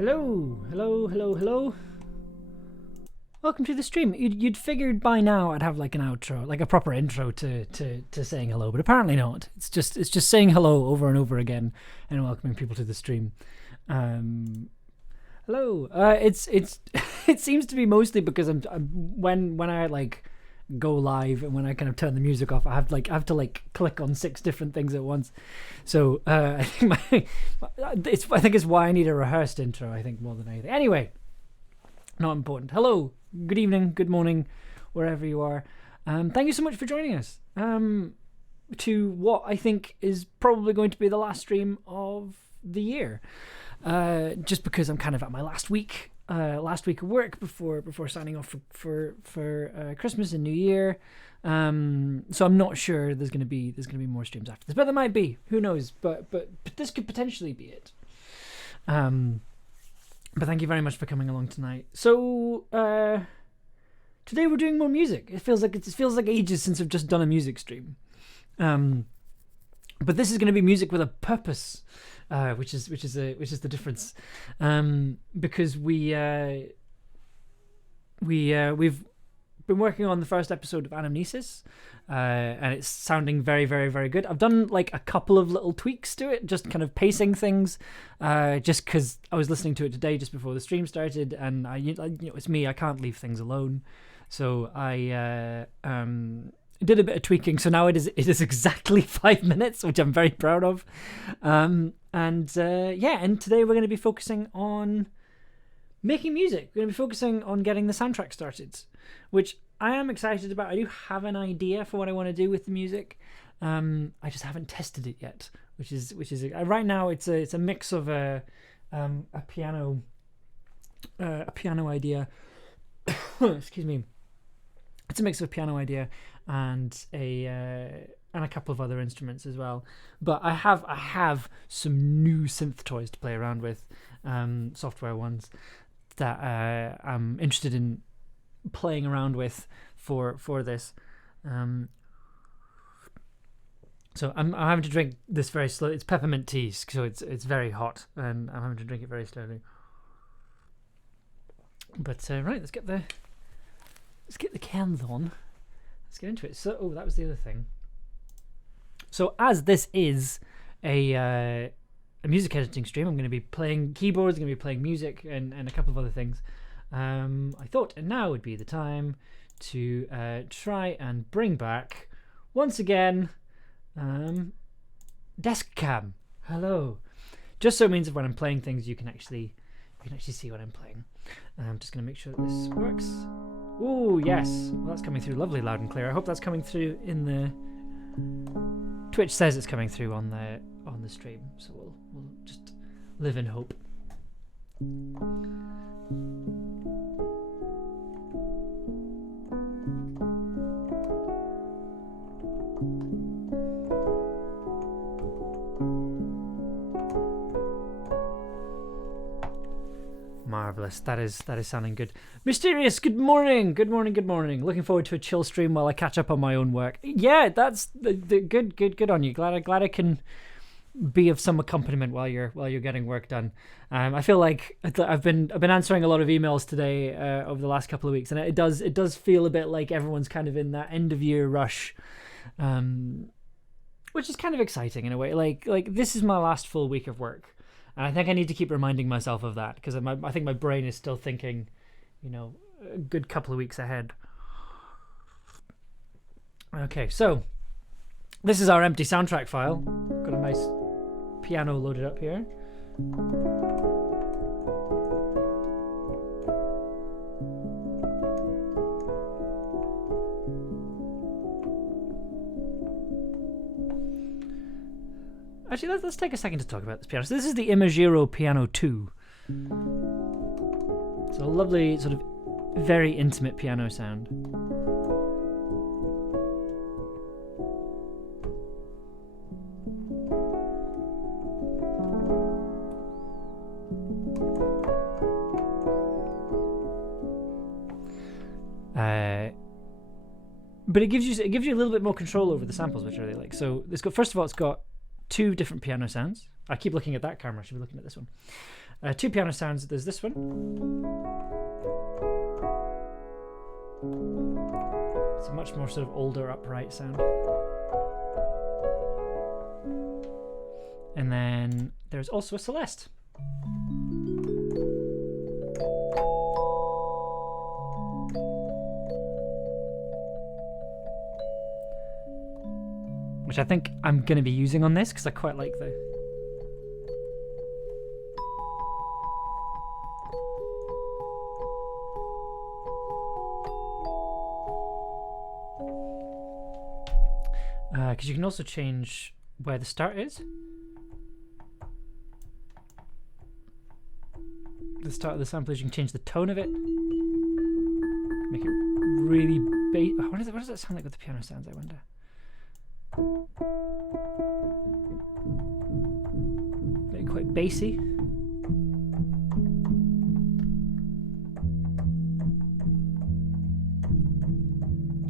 Hello, hello, hello, hello. Welcome to the stream. You'd figured by now I'd have like an outro, like a proper intro to saying hello, but apparently not. It's just saying hello over and over again and welcoming people to the stream. Hello. It's it seems to be mostly because I'm when I like go live and when I kind of turn the music off, I have to click on 6 different things at once. So I think it's why I need a rehearsed intro. I think more than anything. Anyway, not important. Hello, good evening, good morning, wherever you are. Thank you so much for joining us. To what I think is probably going to be the last stream of the year. Just because I'm kind of at my last week of work before signing off for Christmas and New Year. So I'm not sure there's gonna be more streams after this, but there might be. Who knows? But this could potentially be it. But thank you very much for coming along tonight. So today we're doing more music. It feels like ages since I've just done a music stream. But this is going to be music with a purpose, which is the difference. Because we've been working on the first episode of Anamnesis, and it's sounding very, very, very good. I've done like a couple of little tweaks to it, just kind of pacing things, just because I was listening to it today just before the stream started, and it's me. I can't leave things alone, so I did a bit of tweaking. So now it is exactly 5 minutes, which I'm very proud of. And today we're going to be focusing on making music. We're going to be focusing on getting the soundtrack started, which I am excited about. I do have an idea for what I want to do with the music. I just haven't tested it yet, which is right now it's a mix of a piano idea. Excuse me. It's a mix of a piano idea and a couple of other instruments as well. But I have some new synth toys to play around with, software ones that I'm interested in playing around with for this. So I'm having to drink this very slowly. It's peppermint tea, so it's very hot, and I'm having to drink it very slowly. But right, let's get the cans on. Let's get into it. So, that was the other thing. So, as this is a music editing stream, I'm going to be playing keyboards, I'm going to be playing music, and a couple of other things. I thought now would be the time to try and bring back, once again, desk cam. Hello. Just so it means that when I'm playing things, you can actually see what I'm playing. I'm just going to make sure that this works. Oh, yes. Well, that's coming through lovely loud and clear. I hope that's coming through in the... Twitch says it's coming through on the stream, so we'll just live in hope. Marvelous. That is sounding good. Mysterious. Good morning. Good morning. Good morning. Looking forward to a chill stream while I catch up on my own work. Yeah, that's the good on you. Glad I can be of some accompaniment while you're getting work done. I feel like I've been answering a lot of emails today over the last couple of weeks, and it does feel a bit like everyone's kind of in that end of year rush, which is kind of exciting in a way. Like this is my last full week of work. And I think I need to keep reminding myself of that, because I think my brain is still thinking, a good couple of weeks ahead. Okay, so this is our empty soundtrack file. Got a nice piano loaded up here. Actually, let's take a second to talk about this piano. So this is the Imagiro Piano 2. It's a lovely, sort of very intimate piano sound. But it gives you a little bit more control over the samples, which I really like. So it's got, first of all, it's got two different piano sounds. I keep looking at that camera. I should be looking at this one. Two piano sounds. There's this one. It's a much more sort of older upright sound. And then there's also a Celeste. Which I think I'm going to be using on this because I quite like the... Because you can also change where the start is. The start of the sample is you can change the tone of it. Make it really bass. What does that sound like with the piano sounds, I wonder? Make it quite bassy.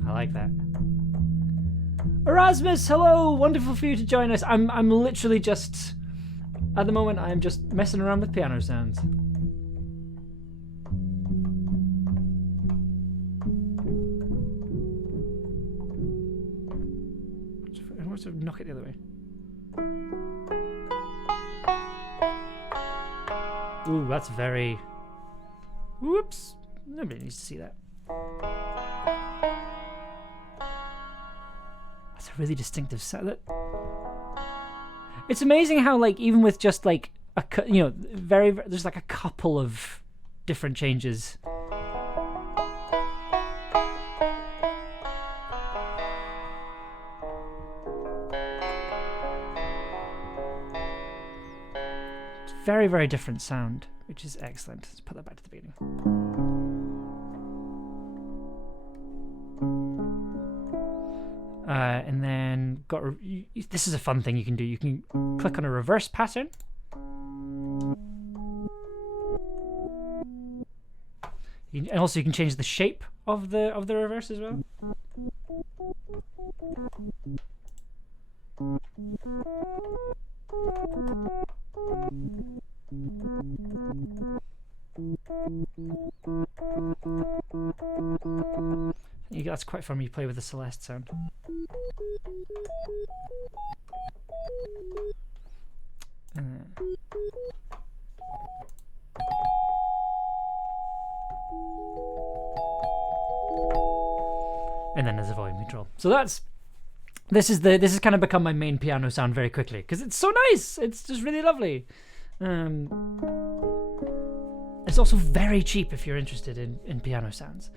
I like that. Erasmus, hello! Wonderful for you to join us. I'm literally just, at the moment, I'm just messing around with piano sounds. I want to knock it the other way. Ooh, that's very... Whoops! Nobody needs to see that. That's a really distinctive sound. It's amazing how, like, even with just like a, there's like a couple of different changes. It's very, very different sound, which is excellent. Let's put that back to the beginning. And then this is a fun thing you can do. You can click on a reverse pattern. And also you can change the shape of the reverse as well. That's quite fun when you play with the Celeste sound. And then there's a volume control. So this has kind of become my main piano sound very quickly because it's so nice. It's just really lovely. It's also very cheap if you're interested in piano sounds.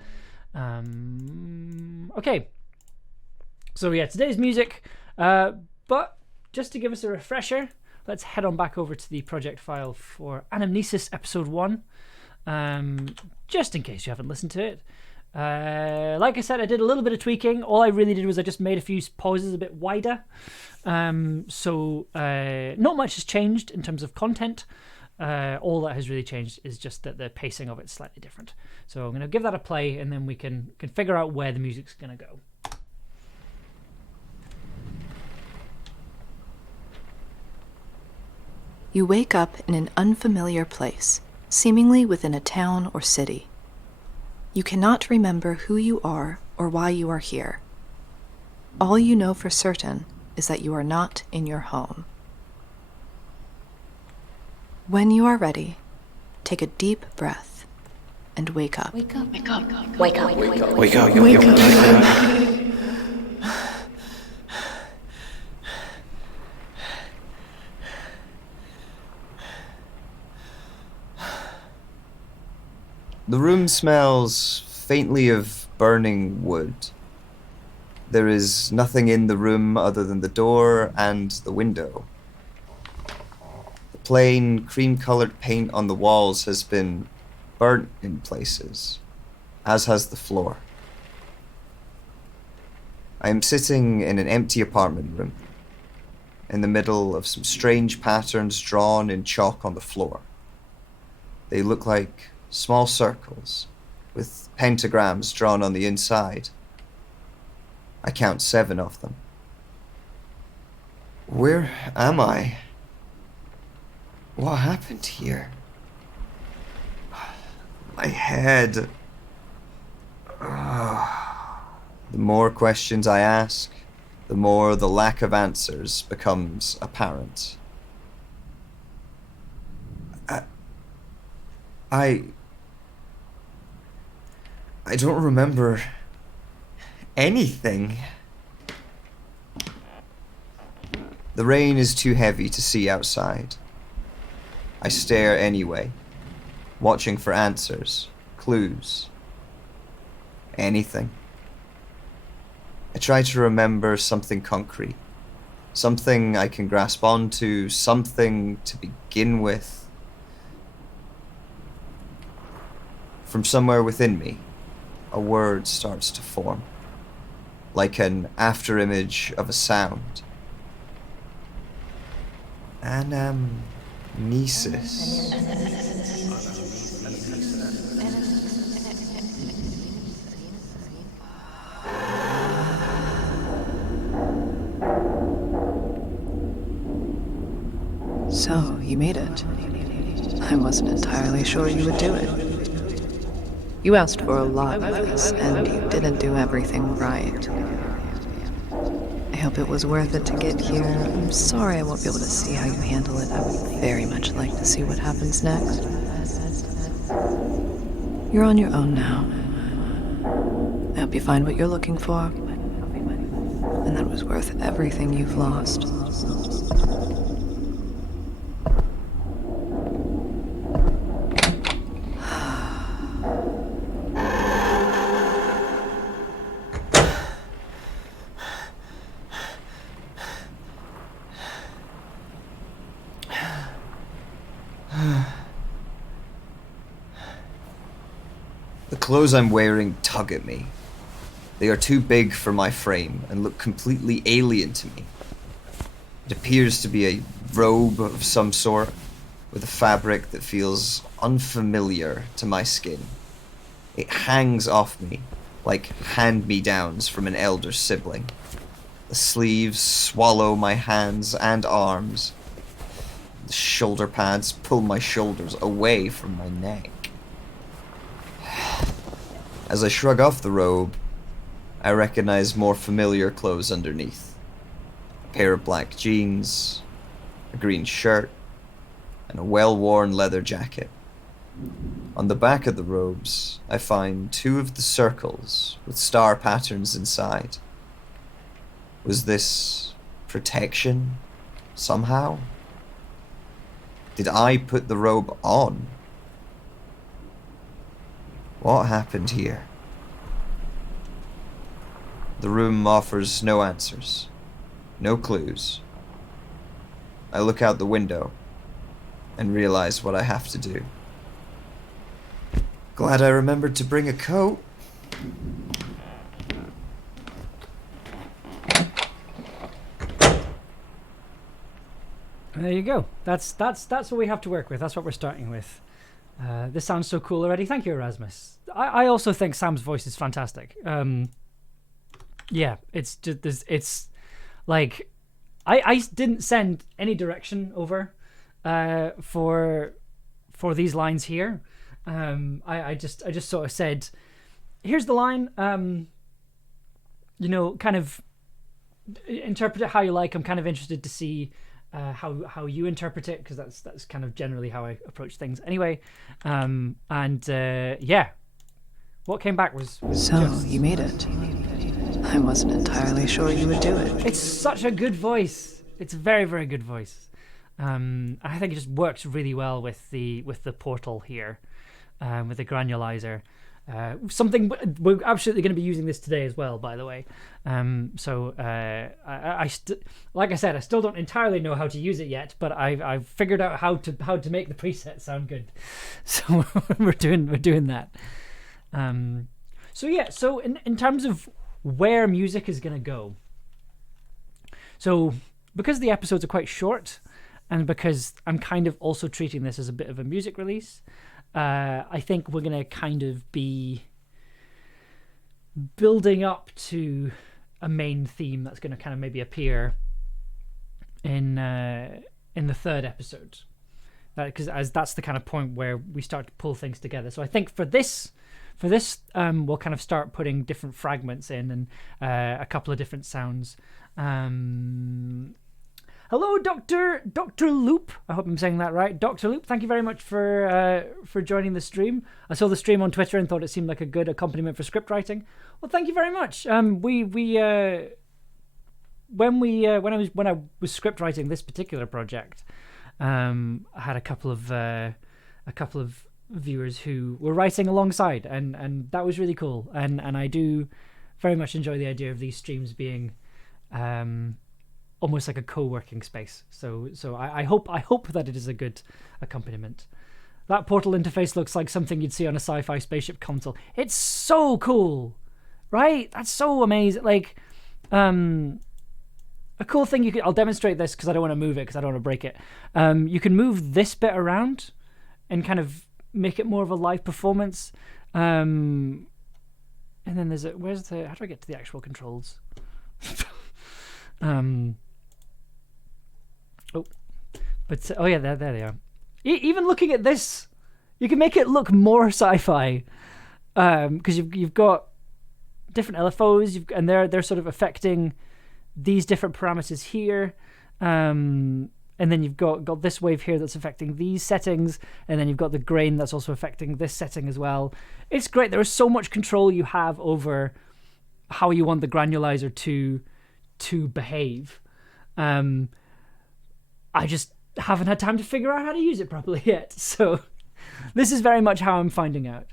Okay, so yeah, today's music, but just to give us a refresher, let's head on back over to the project file for Anamnesis episode 1, just in case you haven't listened to it. Like I said, I did a little bit of tweaking. All I really did was I just made a few pauses a bit wider, so not much has changed in terms of content. All that has really changed is just that the pacing of it's slightly different. So I'm going to give that a play, and then we can figure out where the music's going to go. You wake up in an unfamiliar place, seemingly within a town or city. You cannot remember who you are or why you are here. All you know for certain is that you are not in your home. When you are ready, take a deep breath and wake up. Wake up. Wake up. Wake up. Wake up. Wake up. Wake up. The room smells faintly of burning wood. There is nothing in the room other than the door and the window. The plain, cream-colored paint on the walls has been burnt in places, as has the floor. I am sitting in an empty apartment room, in the middle of some strange patterns drawn in chalk on the floor. They look like small circles, with pentagrams drawn on the inside. I count 7 of them. Where am I? What happened here? My head. The more questions I ask, the more the lack of answers becomes apparent. I don't remember anything. The rain is too heavy to see outside. I stare anyway, watching for answers, clues, anything. I try to remember something concrete, something I can grasp onto, something to begin with. From somewhere within me, a word starts to form, like an afterimage of a sound. Anamnesis. So, you made it. I wasn't entirely sure you would do it. You asked for a lot of this, and you didn't do everything right. I hope it was worth it to get here. I'm sorry I won't be able to see how you handle it. I would very much like to see what happens next. You're on your own now. I hope you find what you're looking for. And that was worth everything you've lost. The clothes I'm wearing tug at me. They are too big for my frame and look completely alien to me. It appears to be a robe of some sort, with a fabric that feels unfamiliar to my skin. It hangs off me, like hand-me-downs from an elder sibling. The sleeves swallow my hands and arms. The shoulder pads pull my shoulders away from my neck. As I shrug off the robe, I recognize more familiar clothes underneath. A pair of black jeans, a green shirt, and a well-worn leather jacket. On the back of the robes, I find two of the circles with star patterns inside. Was this protection, somehow? Did I put the robe on? What happened here? The room offers no answers, no clues. I look out the window and realize what I have to do. Glad I remembered to bring a coat. There you go. That's what we have to work with. That's what we're starting with. This sounds so cool already. Thank you, Erasmus. I also think Sam's voice is fantastic. Yeah, it's just it's like I didn't send any direction over for these lines here. I just sort of said, here's the line. Kind of interpret it how you like. I'm kind of interested to see how you interpret it, because that's kind of generally how I approach things anyway. Yeah, what came back was So, just... you made it. I wasn't entirely sure you would do it. It's such a good voice. It's a very, very good voice. I think it just works really well with the portal here, with the granulizer. Something we're absolutely going to be using this today as well, by the way. Like I said, I still don't entirely know how to use it yet, but I've figured out how to make the preset sound good. So we're doing that. So in terms of where music is going to go, so because the episodes are quite short, and because I'm kind of also treating this as a bit of a music release, I think we're going to kind of be building up to a main theme that's going to kind of maybe appear in the third episode, because as that's the kind of point where we start to pull things together. So I think for this we'll kind of start putting different fragments in and a couple of different sounds. Hello, Dr. Loop. I hope I'm saying that right. Dr. Loop, thank you very much for joining the stream. I saw the stream on Twitter and thought it seemed like a good accompaniment for script writing. Well, thank you very much. When I was script writing this particular project, I had a couple of viewers who were writing alongside, and that was really cool. And I do very much enjoy the idea of these streams being almost like a co-working space. So I hope that it is a good accompaniment. That portal interface looks like something you'd see on a sci-fi spaceship console. It's so cool, right? That's so amazing. Like, a cool thing I'll demonstrate this because I don't want to move it because I don't want to break it. You can move this bit around and kind of make it more of a live performance. And then there's how do I get to the actual controls? Oh yeah, there they are. Even looking at this, you can make it look more sci-fi, because you've got different LFOs, and they're sort of affecting these different parameters here, and then you've got this wave here that's affecting these settings, and then you've got the grain that's also affecting this setting as well. It's great. There is so much control you have over how you want the granulizer to behave. I just haven't had time to figure out how to use it properly yet. So this is very much how I'm finding out.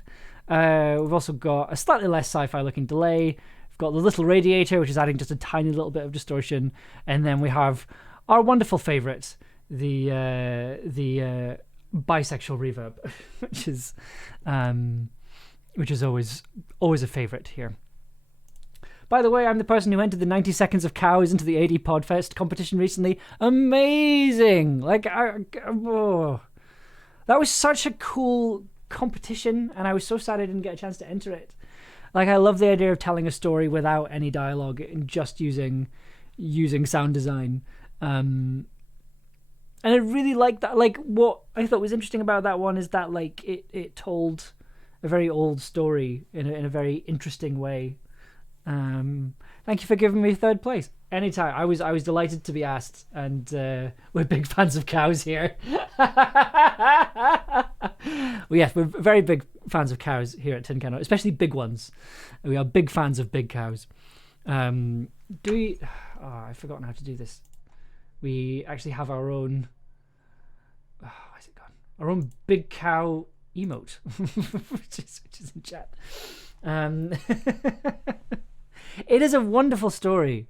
We've also got a slightly less sci-fi looking delay. We've got the little radiator, which is adding just a tiny little bit of distortion. And then we have our wonderful favorite, the bisexual reverb, which is always a favorite here. By the way, I'm the person who entered the 90 Seconds of Cows into the AD Podfest competition recently. Amazing! Like, that was such a cool competition, and I was so sad I didn't get a chance to enter it. Like, I love the idea of telling a story without any dialogue and just using sound design. And I really like that. Like, what I thought was interesting about that one is that, like, it told a very old story in a very interesting way. Thank you for giving me third place. Anytime. I was delighted to be asked, and we're big fans of cows here. Well, yes, we're very big fans of cows here at Tin Can, especially big ones. We are big fans of big cows. I've forgotten how to do this. We actually have our own. Where's it gone? Our own big cow emote, which is in chat. It is a wonderful story,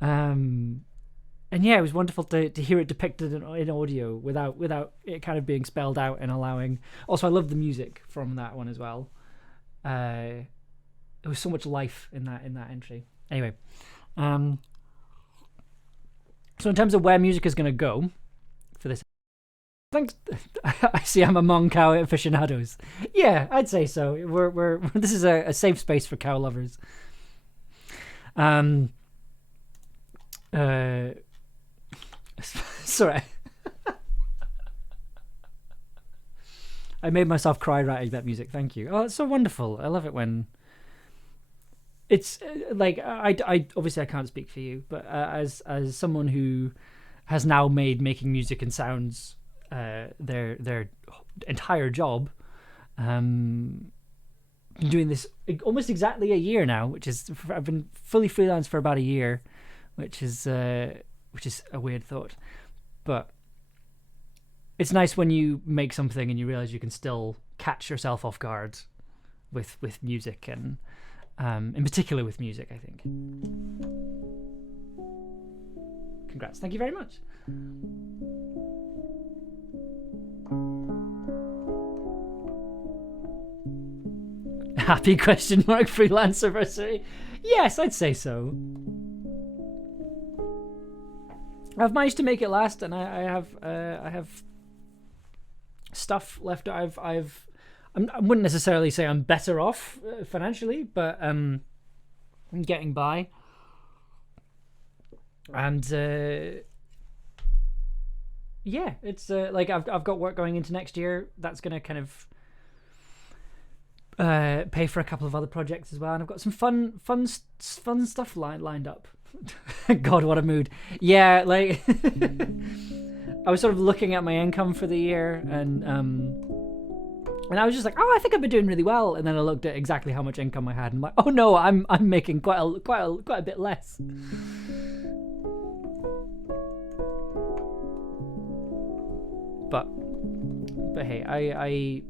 and yeah, it was wonderful to hear it depicted in audio without it kind of being spelled out and allowing. Also, I love the music from that one as well. There was so much life in that entry. Anyway, so in terms of where music is going to go for this, I see I'm among cow aficionados. Yeah, I'd say so. We're this is a safe space for cow lovers. Sorry. I made myself cry writing that music. Thank you. Oh, it's so wonderful. I love it when it's like I obviously I can't speak for you, but as someone who has now made making music and sounds their entire job, been doing this almost exactly a year now, I've been fully freelance for about a year, which is a weird thought, but it's nice when you make something and you realize you can still catch yourself off guard with music, and in particular with music, I think. Congrats. Thank you very much. Happy question mark freelance anniversary? Yes, I'd say so. I've managed to make it last, and I have stuff left. I wouldn't necessarily say I'm better off financially, but I'm getting by. And yeah, it's like I've got work going into next year that's gonna kind of pay for a couple of other projects as well, and I've got some fun stuff lined up. God, what a mood! Yeah, like I was sort of looking at my income for the year, and I was just like, oh, I think I've been doing really well. And then I looked at exactly how much income I had, and I'm like, oh no, I'm making quite a bit less. But hey, I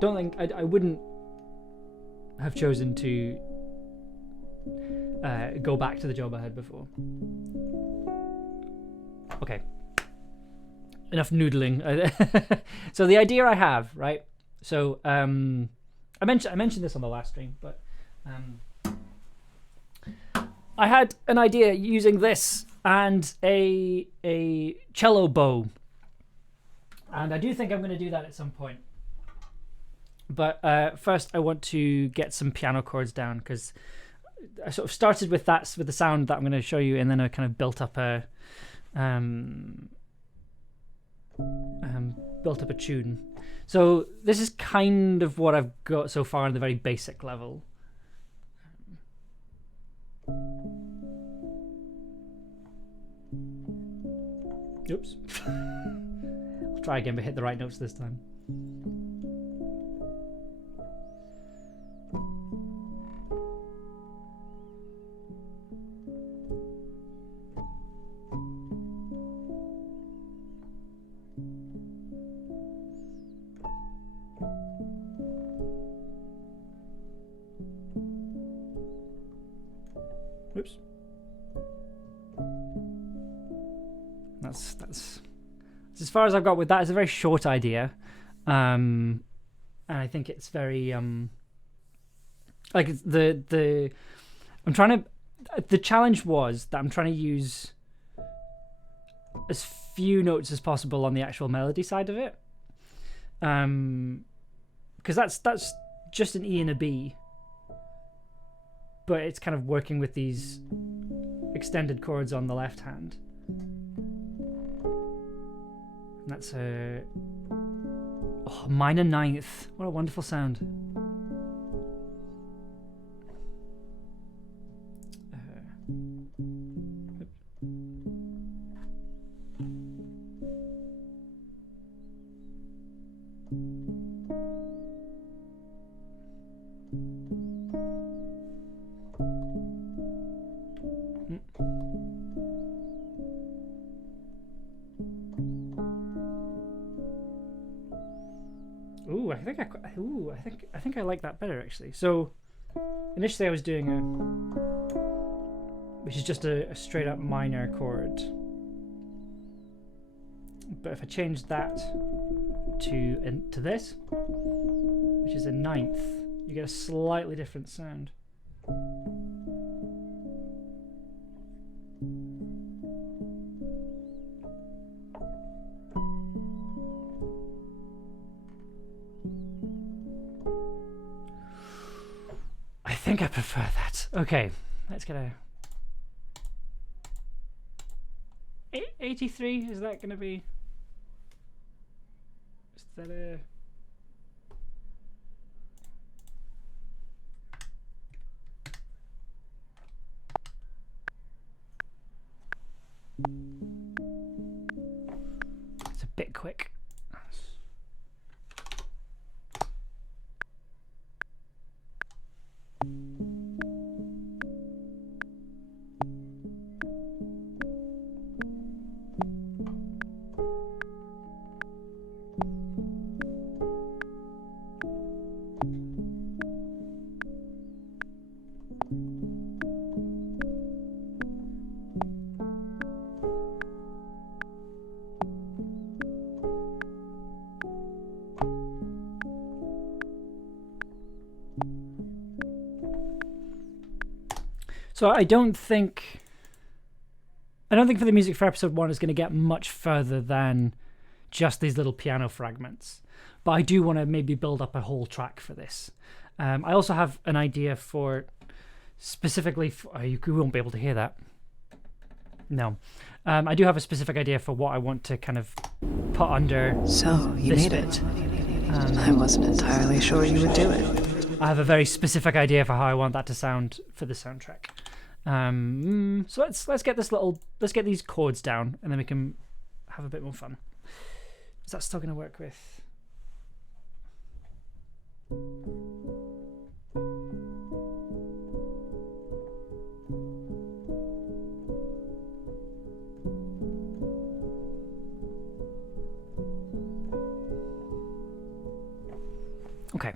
don't think I wouldn't have chosen to go back to the job I had before. Okay, enough noodling. So the idea I have, right? So I mentioned this on the last stream, but I had an idea using this and a cello bow, and I do think I'm going to do that at some point. But first, I want to get some piano chords down, because I sort of started with the sound that I'm going to show you, and then I kind of built up a tune. So this is kind of what I've got so far on the very basic level. Oops. I'll try again, but hit the right notes this time. Oops. That's as far as I've got with that. It's a very short idea, and I think it's very like the I'm trying to. The challenge was that I'm trying to use as few notes as possible on the actual melody side of it, because that's just an E and a B, but it's kind of working with these extended chords on the left hand. And that's a minor ninth. What a wonderful sound. I think I like that better, actually. So initially I was doing which is just a straight up minor chord, but if I change that to this, which is a ninth, you get a slightly different sound. I think I prefer that. Okay, let's get a 83. Is that going to be? Is that a? It's a bit quick. So I don't think for the music for episode 1 is going to get much further than just these little piano fragments. But I do want to maybe build up a whole track for this. I also have an idea for specifically for, you won't be able to hear that. No. I do have a specific idea for what I want to kind of put under. So, you this made bit. it. I wasn't entirely sure you would do it. I have a very specific idea for how I want that to sound for the soundtrack. So let's get these chords down, and then we can have a bit more fun. Is that still going to work with? Okay.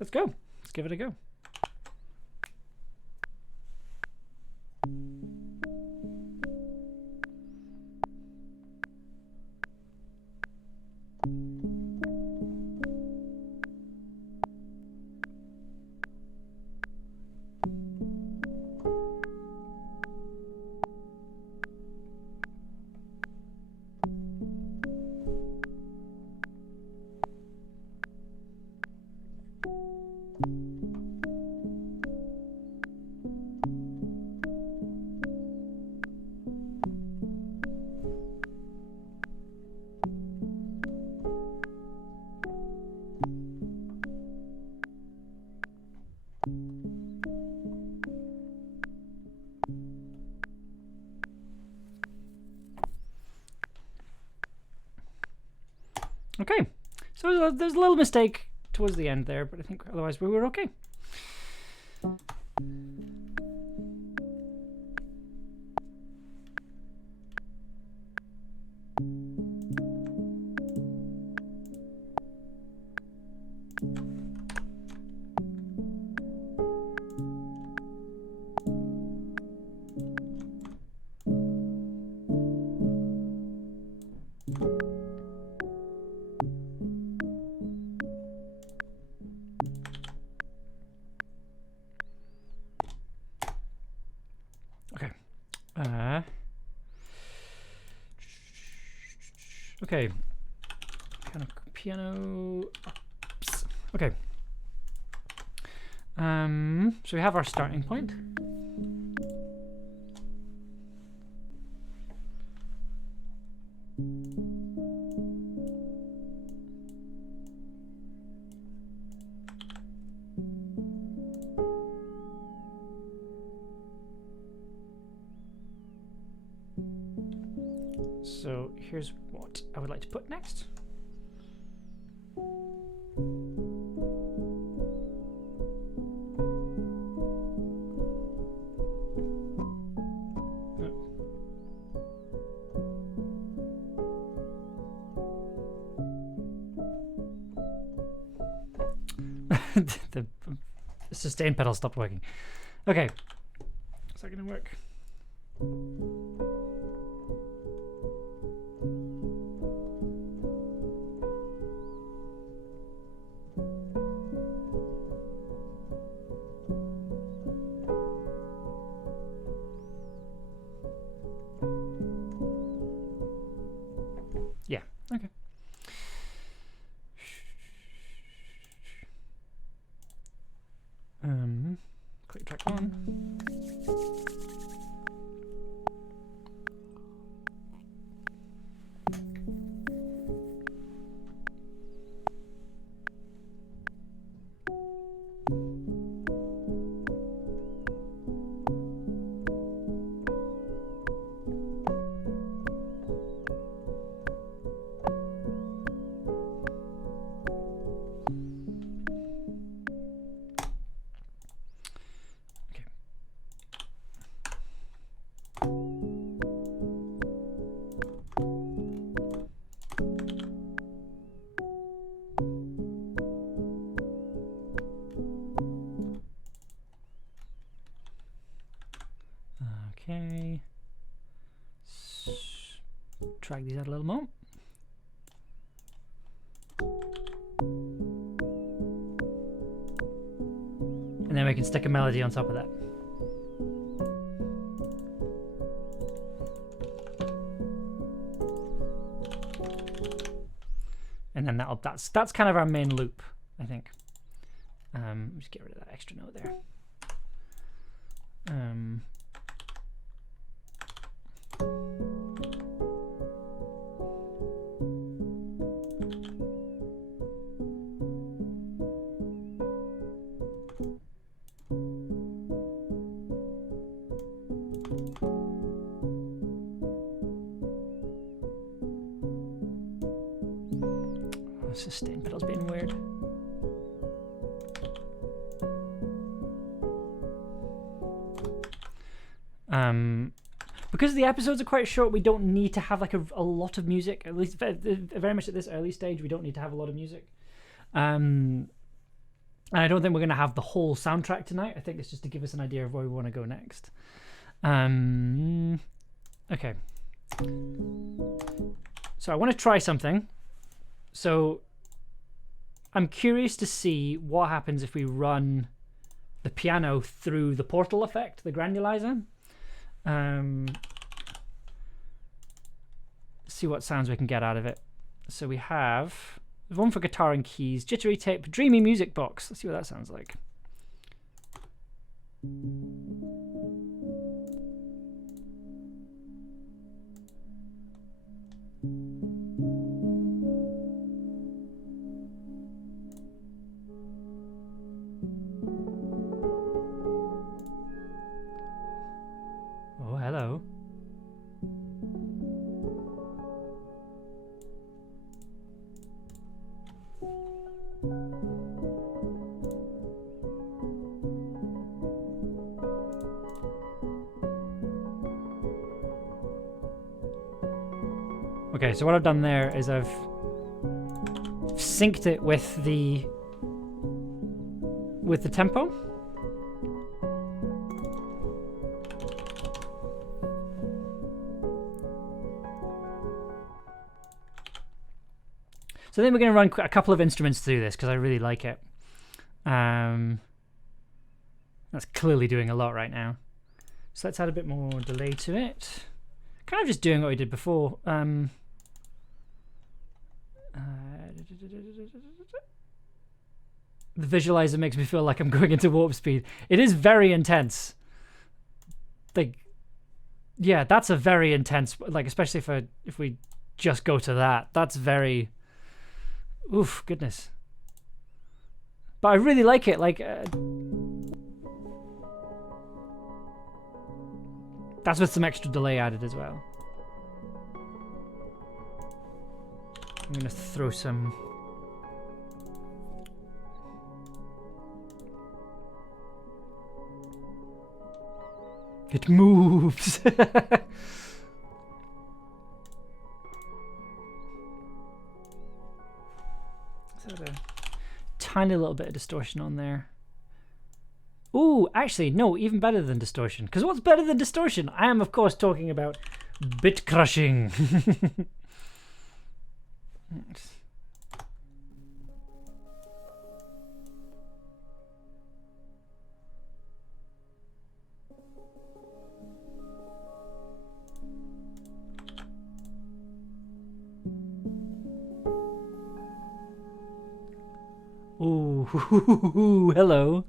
Let's go. Let's give it a go. Okay, so there's a little mistake towards the end there, but I think otherwise we were okay. Okay, piano. Oops. Okay. So we have our starting point. So here's what I would like to put next. The sustain pedal stopped working. Okay, is that going to work? Yeah, okay. Click track 1. Okay. Drag these out a little more. And then we can stick a melody on top of that. And then that's kind of our main loop, I think. Just get rid of that extra note there. sustain pedals being weird. Because the episodes are quite short, we don't need to have like a lot of music. At least very much at this early stage, we don't need to have a lot of music. And I don't think we're going to have the whole soundtrack tonight. I think it's just to give us an idea of where we want to go next. Okay. So I want to try something. So I'm curious to see what happens if we run the piano through the portal effect, the granulizer. See what sounds we can get out of it. So we have one for guitar and keys, jittery tape, dreamy music box. Let's see what that sounds like. Oh, hello. Okay, so what I've done there is I've synced it with the tempo. So then we're going to run a couple of instruments through this because I really like it. That's clearly doing a lot right now. So let's add a bit more delay to it. Kind of just doing what we did before. The visualizer makes me feel like I'm going into warp speed. It is very intense. Like, yeah, that's a very intense. Like, especially if we just go to that, that's very. Oof, goodness. But I really like it. Like, that's with some extra delay added as well. I'm gonna throw some. It moves. Is that a tiny little bit of distortion on there? Ooh, actually, no, even better than distortion. Because what's better than distortion? I am, of course, talking about bit crushing. Ooh, hello.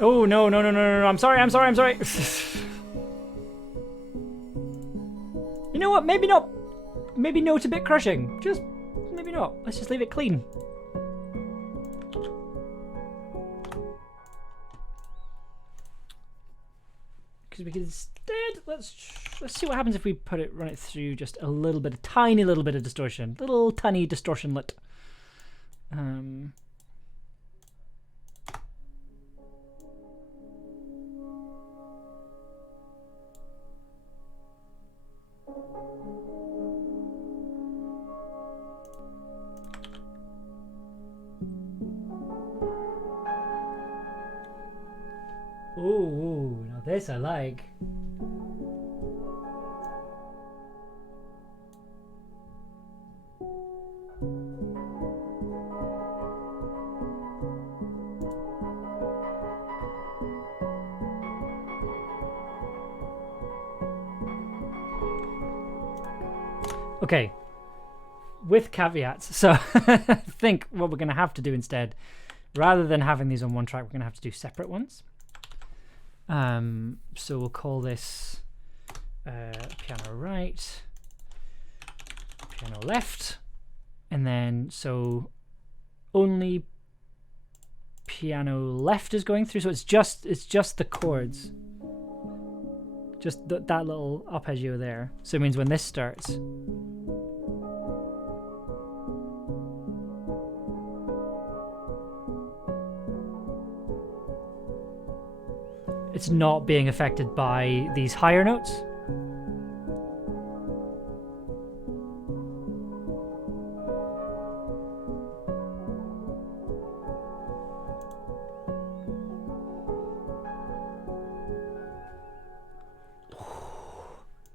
Oh, no, no, no, no, no, no. I'm sorry, I'm sorry, I'm sorry. You know what? Maybe not. Maybe no to bit crushing. Just, maybe not. Let's just leave it clean. Because we can instead, let's see what happens if we run it through just a little bit, a tiny little bit of distortion. Little tiny distortionlet. Ooh, now this I like. Okay, with caveats. So I think what we're going to have to do instead, rather than having these on one track, we're going to have to do separate ones. So we'll call this piano right, piano left, and then so only piano left is going through. So it's just the chords, just that little arpeggio there. So it means when this starts. It's not being affected by these higher notes.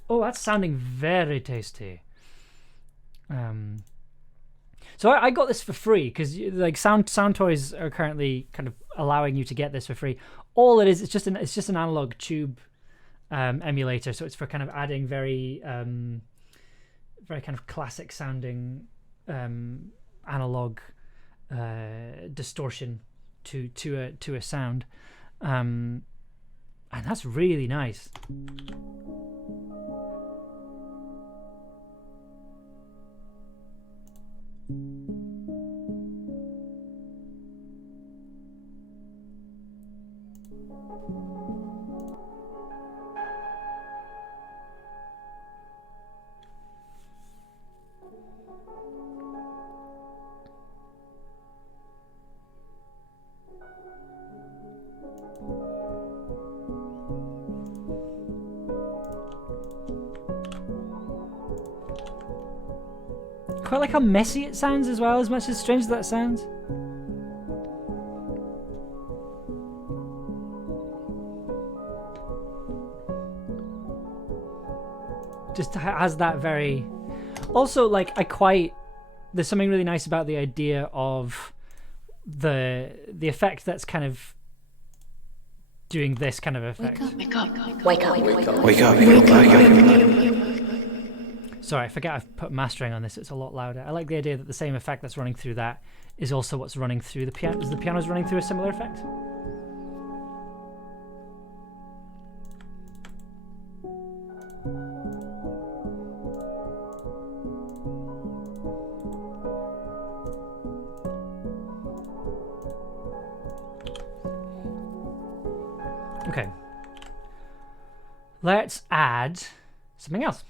Oh, that's sounding very tasty. So I got this for free because like Sound Toys are currently kind of allowing you to get this for free. All it is, it's just an analog tube emulator. So it's for kind of adding very kind of classic sounding analog distortion to a sound, and that's really nice. Quite like how messy it sounds as well, as much as strange as that sounds. Just has that very... Also, like, there's something really nice about the idea of the effect that's kind of doing this kind of effect. Wake up. Wake up. Wake up. Wake up. Wake up. Sorry, I forget I've put mastering on this. It's a lot louder. I like the idea that the same effect that's running through that is also what's running through the piano. Is the piano's running through a similar effect? Okay. Let's add something else.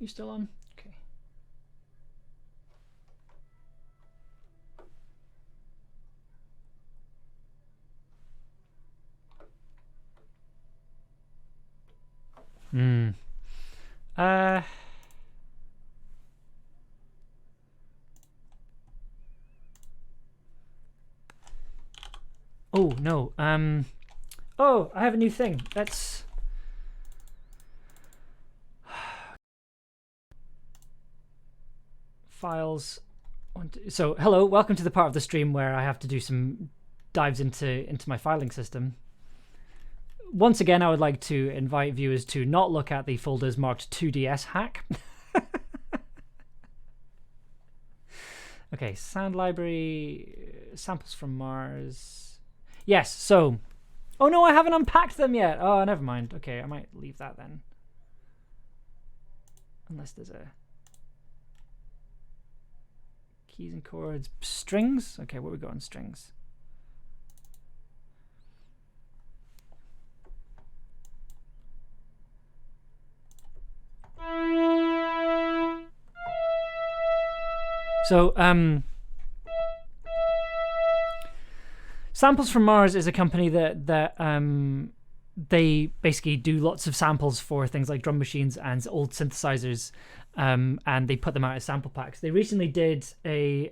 You still on? Okay. Oh no. Oh, I have a new thing. That's files. So hello, welcome to the part of the stream where I have to do some dives into my filing system. Once again, I would like to invite viewers to not look at the folders marked 2DS hack. Okay, sound library, samples from Mars. Yes, so... Oh no, I haven't unpacked them yet. Oh, never mind. Okay, I might leave that then. Unless there's a... Keys and chords. Strings? Okay, what we got on strings? So, Samples from Mars is a company that they basically do lots of samples for things like drum machines and old synthesizers. and they put them out as sample packs. They recently did a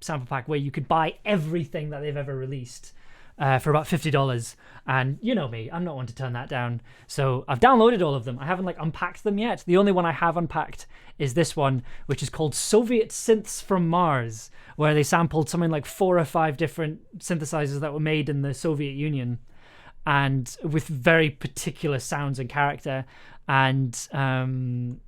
sample pack where you could buy everything that they've ever released for about $50. And you know me, I'm not one to turn that down. So I've downloaded all of them. I haven't unpacked them yet. The only one I have unpacked is this one, which is called Soviet Synths from Mars, where they sampled something like 4 or 5 different synthesizers that were made in the Soviet Union, and with very particular sounds and character. And I've been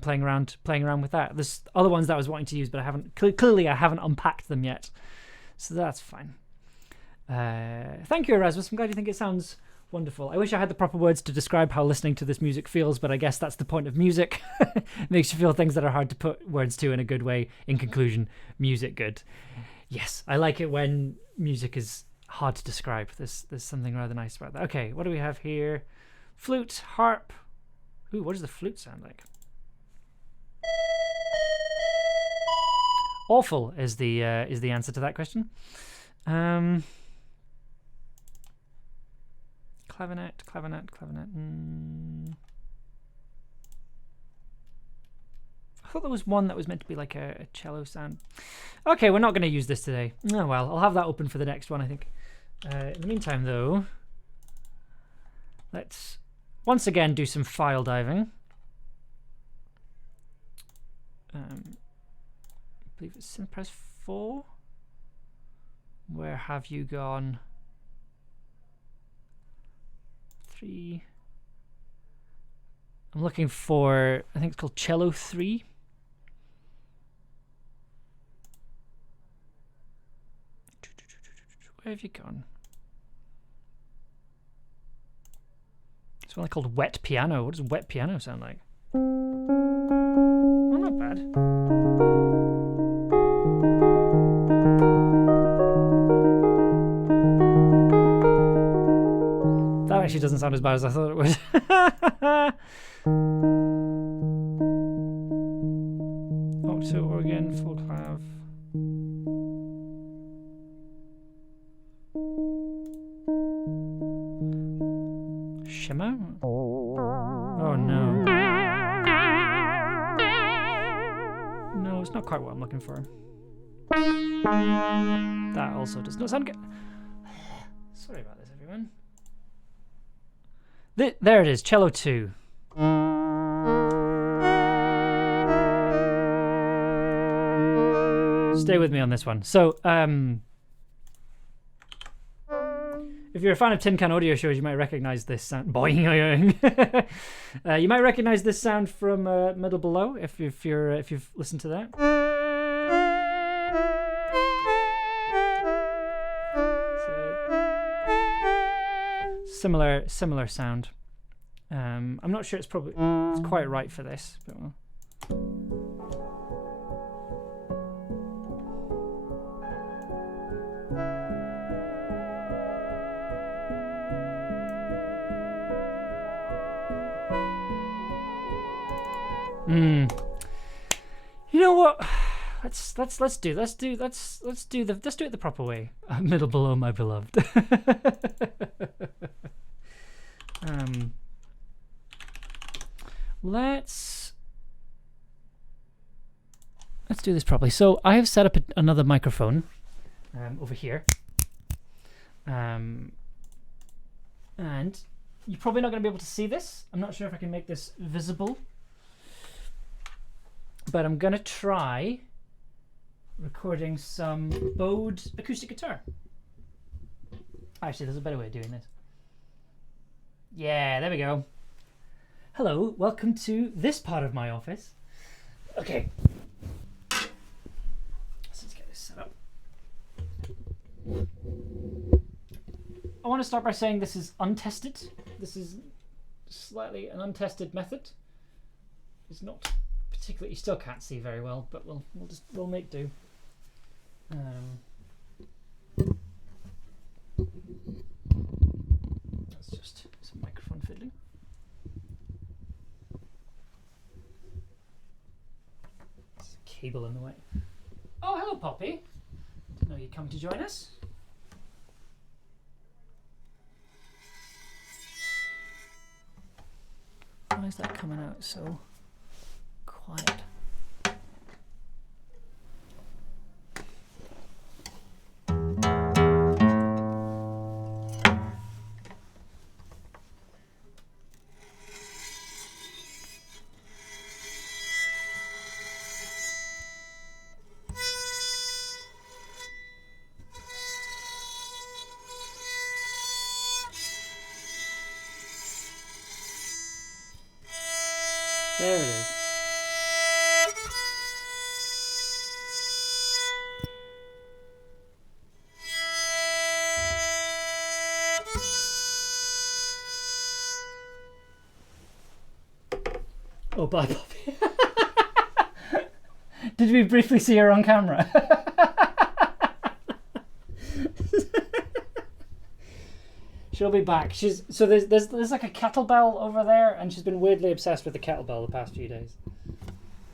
playing around with that. There's other ones that I was wanting to use, but I haven't unpacked them yet, so that's fine. Thank you, Erasmus. I'm glad you think it sounds wonderful. I wish I had the proper words to describe how listening to this music feels, but I guess that's the point of music. It makes you feel things that are hard to put words to in a good way. In conclusion, music good. Yes, I like it when music is hard to describe. There's something rather nice about that. Okay, what do we have here? Flute, harp. Ooh, what does the flute sound like? Awful is the answer to that question. Clavinet. I thought there was one that was meant to be like a cello sound. Okay, we're not going to use this today. Oh well, I'll have that open for the next one, I think. In the meantime, though, let's once again do some file diving. I believe it's Synthpress 4. Where have you gone? 3. I'm looking for, I think it's called Cello 3. Where have you gone? It's one called Wet Piano. What does Wet Piano sound like? Oh, not bad. That actually doesn't sound as bad as I thought it would. Octo organ, full clav. Shimmer? Oh no. No, it's not quite what I'm looking for. That also does not sound good. Sorry about this, everyone. There it is, Cello 2. Stay with me on this one. So, if you're a fan of Tin Can Audio shows, you might recognize this sound. Boing. You might recognize this sound from Middle Below if you've listened to that. Similar sound. I'm not sure it's quite right for this, but well. You know what? Let's do it the proper way. Middle Below, my beloved. Let's do this properly. So I have set up another microphone over here, and you're probably not going to be able to see this. I'm not sure if I can make this visible, but I'm going to try recording some bowed acoustic guitar. Actually, there's a better way of doing this. Yeah, there we go. Hello, welcome to this part of my office. Okay. Let's get this set up. I want to start by saying this is untested. This is slightly an untested method. It's not particularly, you still can't see very well, but we'll make do. That's just some microphone fiddling. There's a cable in the way. Oh, hello, Poppy. Didn't know you'd come to join us. Why is that coming out so quiet? There it is. Oh, bye, Poppy. Did we briefly see her on camera? She'll be back. So there's like a kettlebell over there, and she's been weirdly obsessed with the kettlebell the past few days.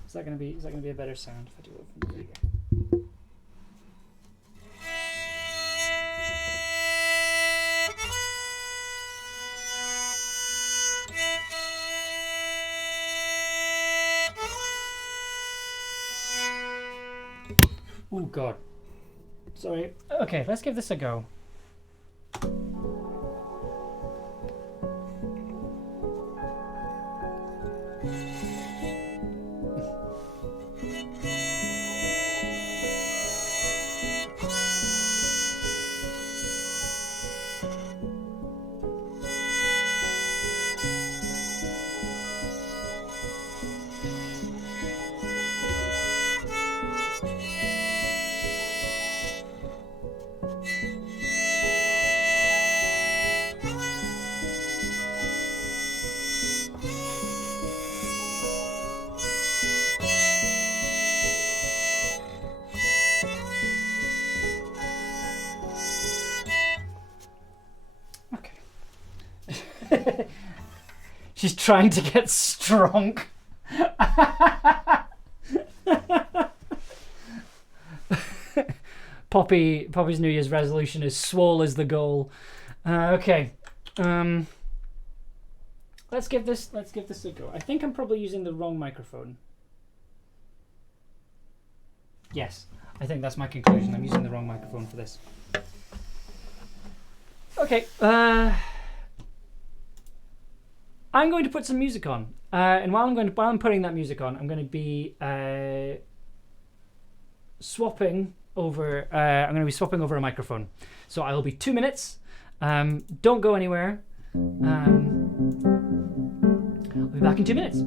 Is that gonna be a better sound if I do it from here? Oh God. Sorry. Okay, let's give this a go. She's trying to get strong. Poppy's New Year's resolution is swole as the goal. Okay. Let's give this a go. I think I'm probably using the wrong microphone. Yes, I think that's my conclusion. I'm using the wrong microphone for this. Okay. I'm going to put some music on, and while I'm putting that music on, I'm going to be swapping over. I'm going to be swapping over a microphone, so I'll be 2 minutes. Don't go anywhere. I'll be back in 2 minutes.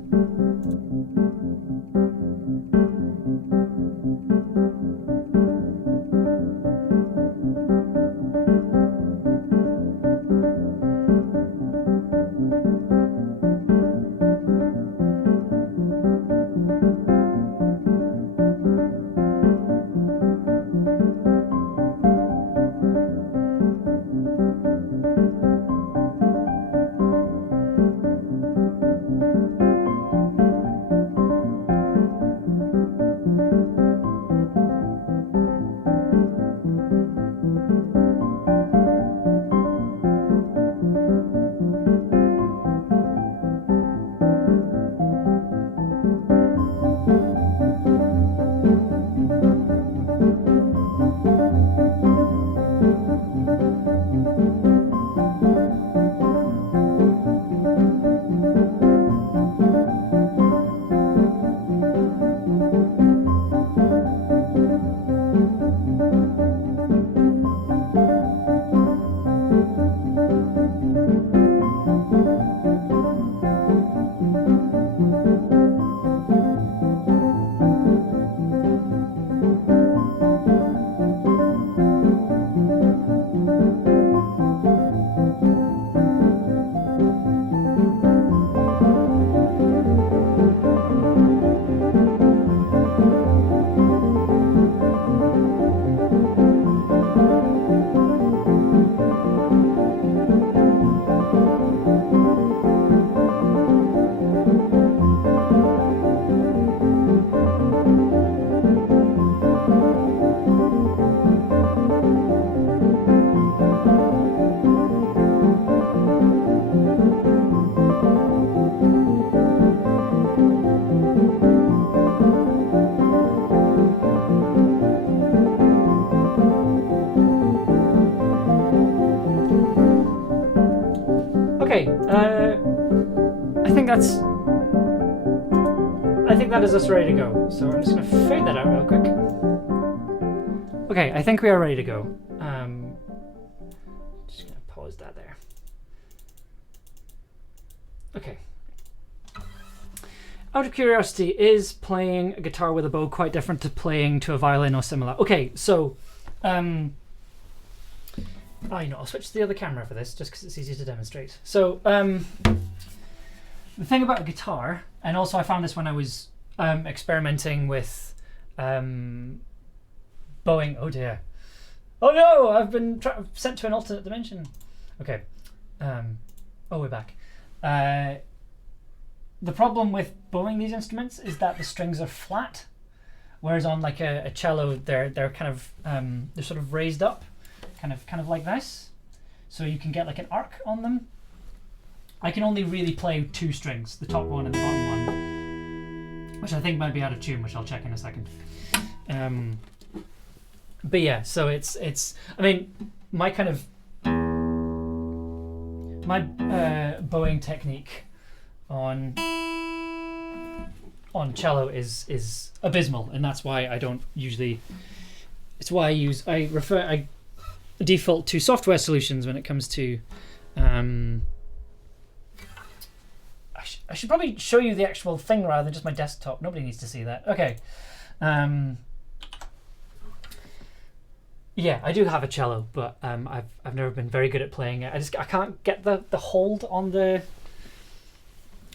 I think that is us ready to go. So I'm just going to fade that out real quick. Okay, I think we are ready to go. Just going to pause that there. Okay. Out of curiosity, is playing a guitar with a bow quite different to playing to a violin or similar? Okay, so I'll switch to the other camera for this just because it's easier to demonstrate. So the thing about a guitar, and also I found this when I was experimenting with bowing. Oh dear. Oh no! I've been sent to an alternate dimension. Okay. We're back. The problem with bowing these instruments is that the strings are flat, whereas on like a cello, they're kind of they're sort of raised up, kind of like this, so you can get like an arc on them. I can only really play 2 strings, the top one and the bottom one, which I think might be out of tune, which I'll check in a second. But yeah, so it's I mean, my kind of bowing technique on cello is abysmal, and that's why I don't usually. It's why I default to software solutions when it comes to. I should probably show you the actual thing rather than just my desktop. Nobody needs to see that. Okay. Yeah, I do have a cello, but I've never been very good at playing it. I can't get the hold on the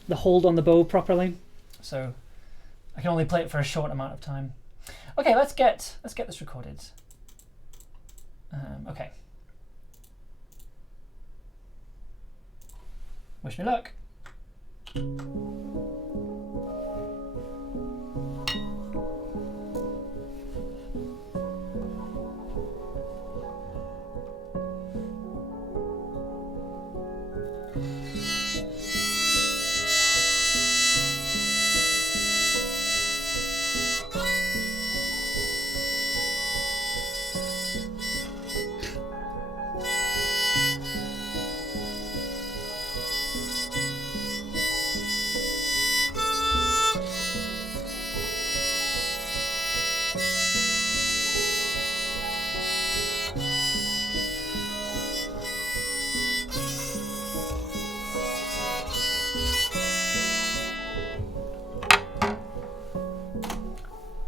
bow properly, so I can only play it for a short amount of time. Okay, let's get this recorded. Okay. Wish me luck.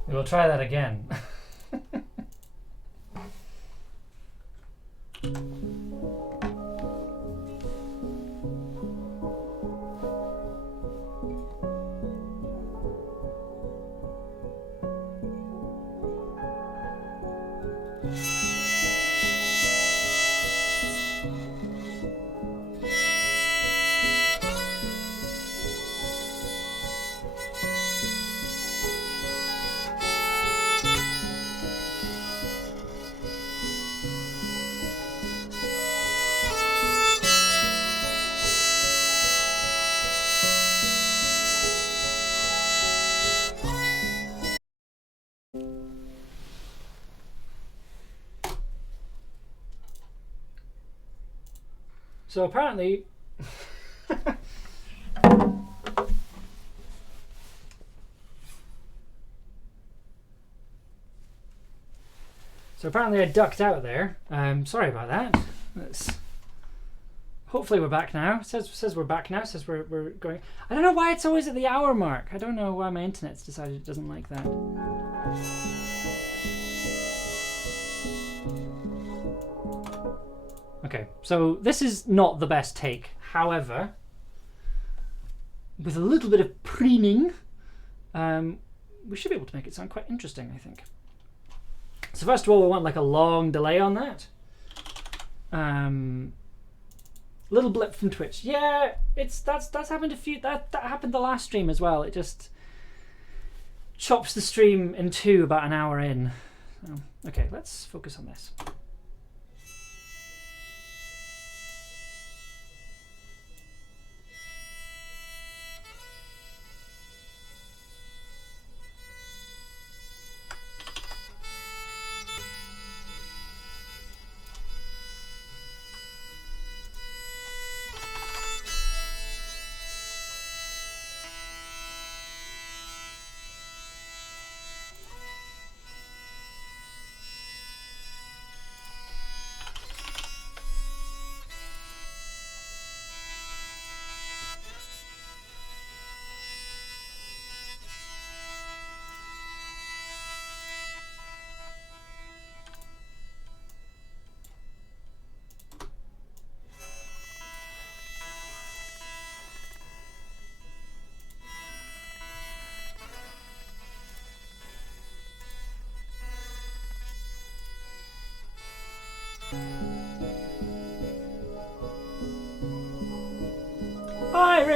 We'll try that again. So apparently, I ducked out there. Sorry about that. Hopefully we're back now. It says we're back now. It says we're going. I don't know why it's always at the hour mark. I don't know why my internet's decided it doesn't like that. Okay, so this is not the best take. However, with a little bit of preening, we should be able to make it sound quite interesting, I think. So first of all, we want like a long delay on that. Little blip from Twitch. Yeah, that's happened a few. That happened the last stream as well. It just chops the stream in two about an hour in. So, okay, let's focus on this.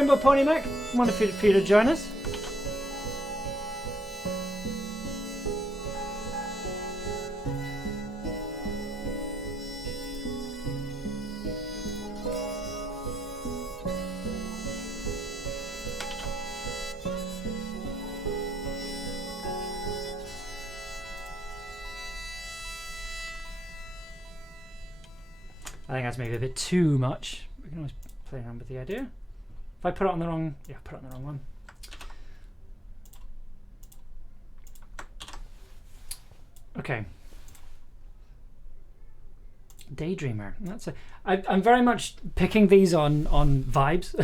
Rainbow Pony Mac. Wonderful for you to join us. I think that's maybe a bit too much. We can always play around with the idea. If I put it on the wrong... Yeah, put it on the wrong one. Okay. Daydreamer. That's a... I'm very much picking these on vibes.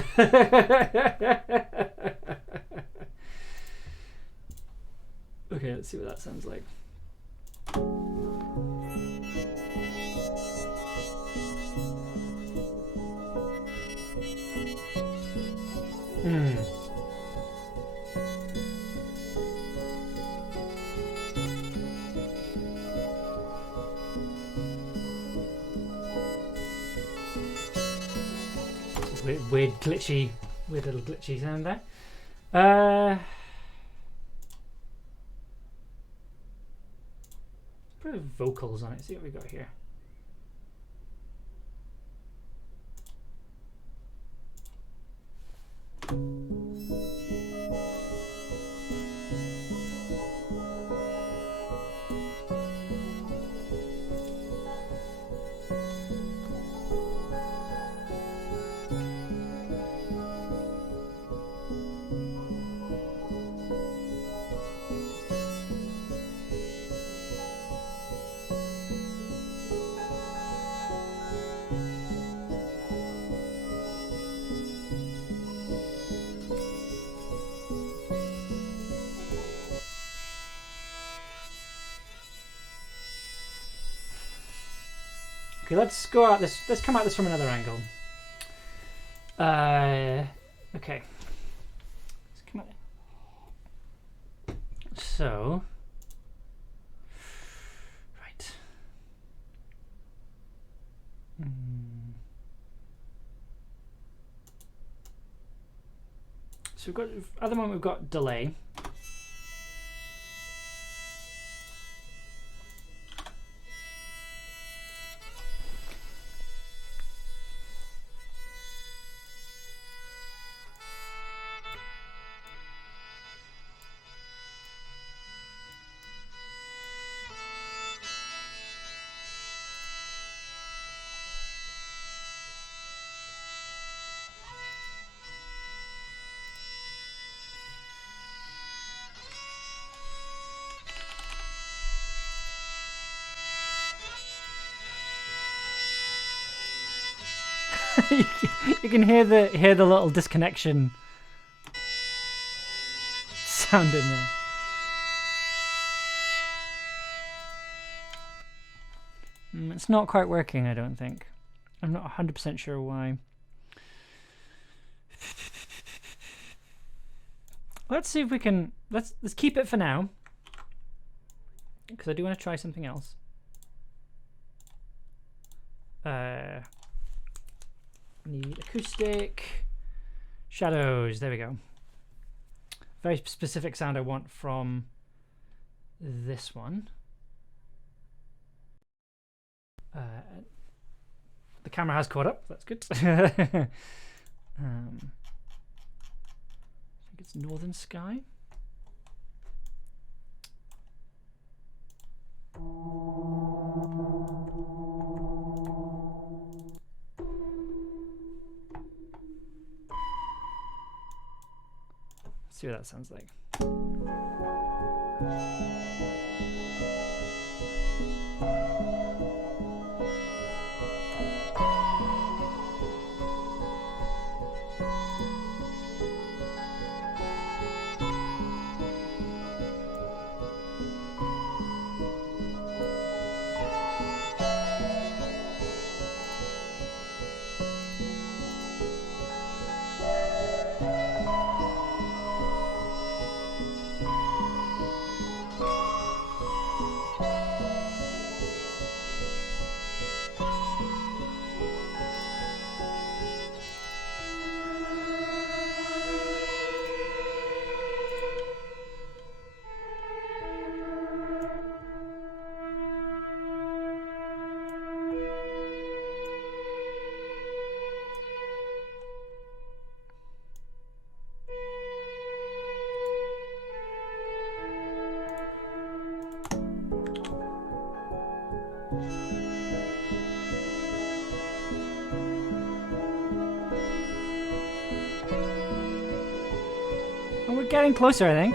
Okay, let's see what that sounds like. Weird little glitchy sound there. Put vocals on it. See what we got here. Okay, let's go at this. Let's come at this from another angle. Okay. Let's come at it. So, right. So we've got at the moment we've got delay. You can hear the little disconnection sound in there. It's not quite working, I don't think. I'm not 100% sure why. Let's see if we can... Let's keep it for now, because I do want to try something else. Need acoustic shadows. There we go. Very specific sound I want from this one. The camera has caught up. That's good. I think it's Northern Sky. See what that sounds like. we're getting closer, I think.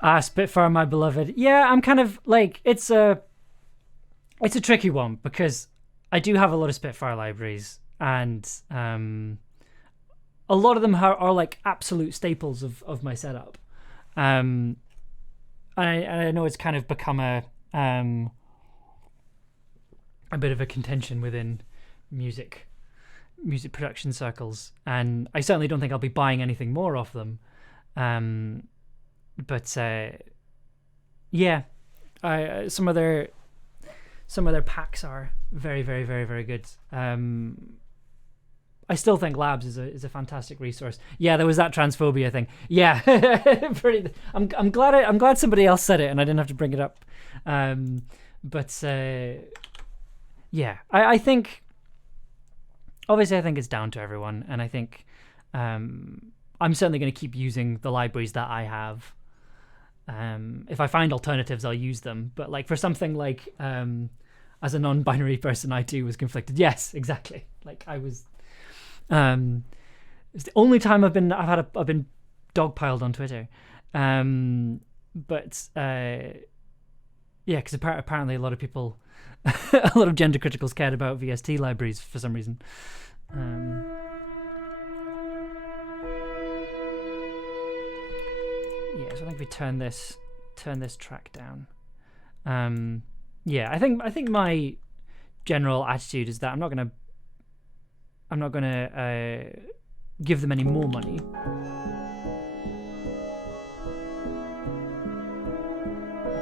Ah, Spitfire, my beloved. Yeah, I'm kind of like it's a tricky one because I do have a lot of Spitfire libraries, and a lot of them are like absolute staples of my setup. And I know it's kind of become a bit of a contention within music production circles, and I certainly don't think I'll be buying anything more of them. But yeah, some of their packs are very, very, very, very good. I still think Labs is a fantastic resource. Yeah, there was that transphobia thing. Yeah, I'm glad somebody else said it and I didn't have to bring it up. But yeah, I think obviously I think it's down to everyone, and I think I'm certainly going to keep using the libraries that I have. If I find alternatives, I'll use them. But like for something like as a non-binary person, I too was conflicted. Yes, exactly. Like I was. It's the only time I've been dogpiled on Twitter. But yeah, because apparently a lot of people, a lot of gender criticals cared about VST libraries for some reason. Yeah, so I think we turn this track down. Yeah, I think my general attitude is that I'm not gonna give them any more money.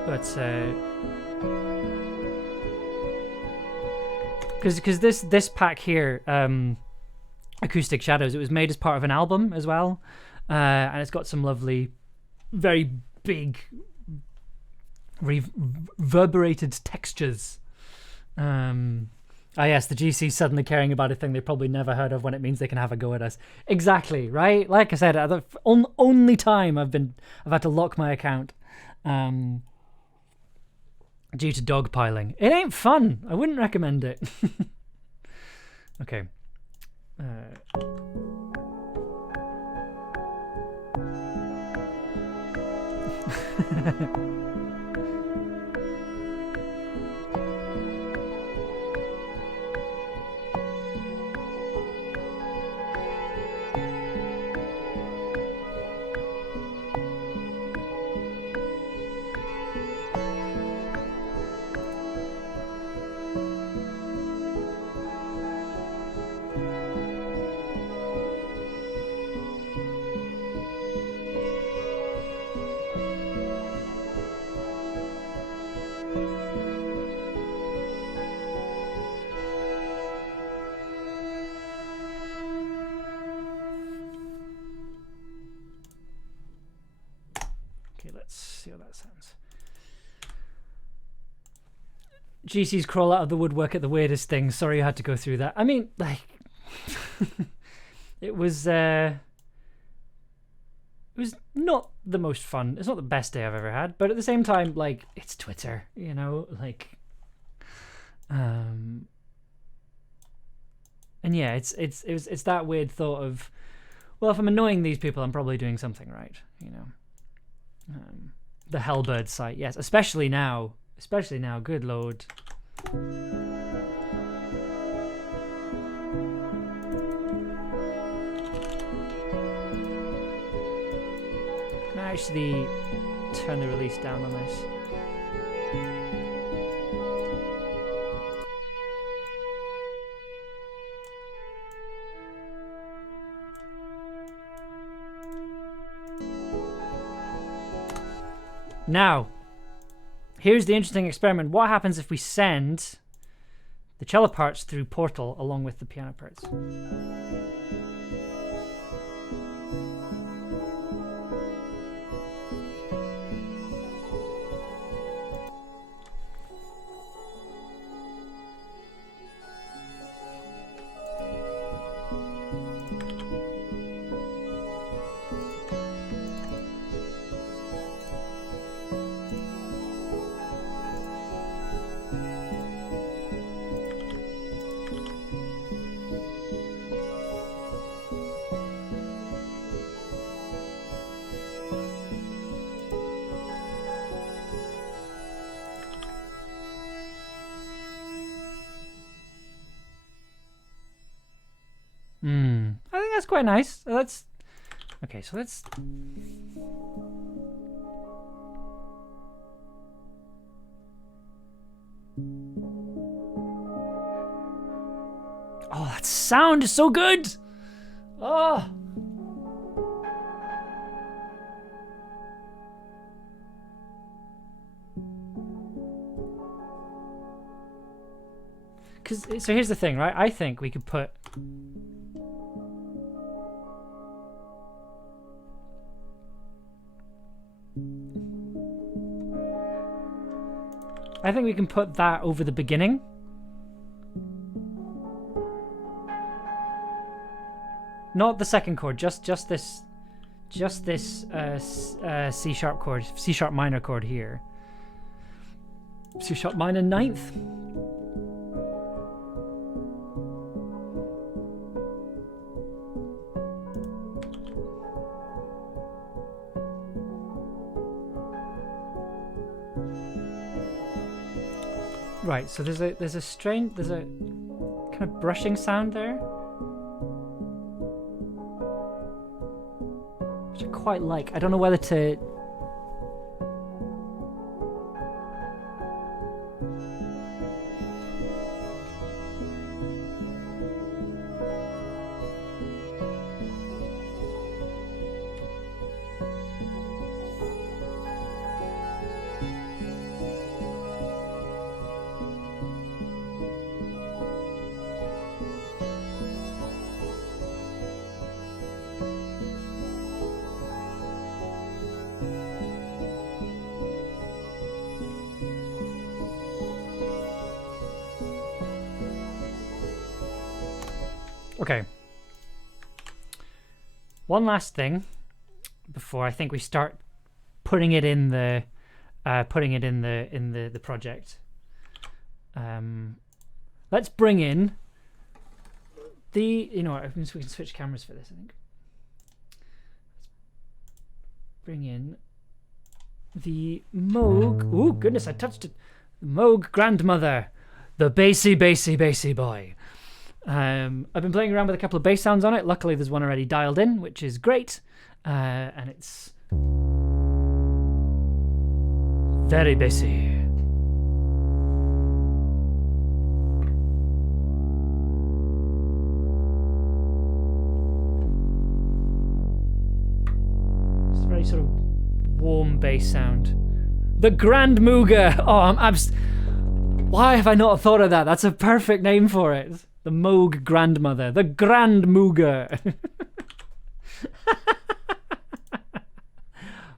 But because this pack here, Acoustic Shadows, it was made as part of an album as well, and it's got some lovely, very big reverberated textures. Yes, the GC suddenly caring about a thing they probably never heard of when it means they can have a go at us. Exactly, right? Like I said, the only time I've had to lock my account due to dogpiling. It ain't fun. I wouldn't recommend it. Okay. Let's see how that sounds. GC's crawl out of the woodwork at the weirdest things. Sorry you had to go through that. I mean, like, it was not the most fun. It's not the best day I've ever had, but at the same time, like, it's Twitter, you know, like, and yeah, it's that weird thought of, well, if I'm annoying these people, I'm probably doing something right, you know. The Hellbird site, yes, especially now, good lord. Can I actually turn the release down on this? Now, here's the interesting experiment. What happens if we send the cello parts through Portal along with the piano parts. I think that's quite nice. Let's. Okay, so let's. Oh, that sound is so good! Oh! So here's the thing, right? I think we could put. I think we can put that over the beginning. Not the second chord, just this C sharp chord, C sharp minor chord here. C sharp minor ninth. Right, so there's a kind of brushing sound there, which I quite like. I don't know whether to. Okay. One last thing before I think we start putting it in the project. Let's bring in the we can switch cameras for this. I think. Let's bring in the Moog. Oh goodness, I touched it. The Moog grandmother, the bassy boy. I've been playing around with a couple of bass sounds on it. Luckily, there's one already dialed in, which is great, and it's very bassy. It's a very sort of warm bass sound. The Grand Mooger. Oh, why have I not thought of that? That's a perfect name for it. The Moog grandmother, the Grand Mooger.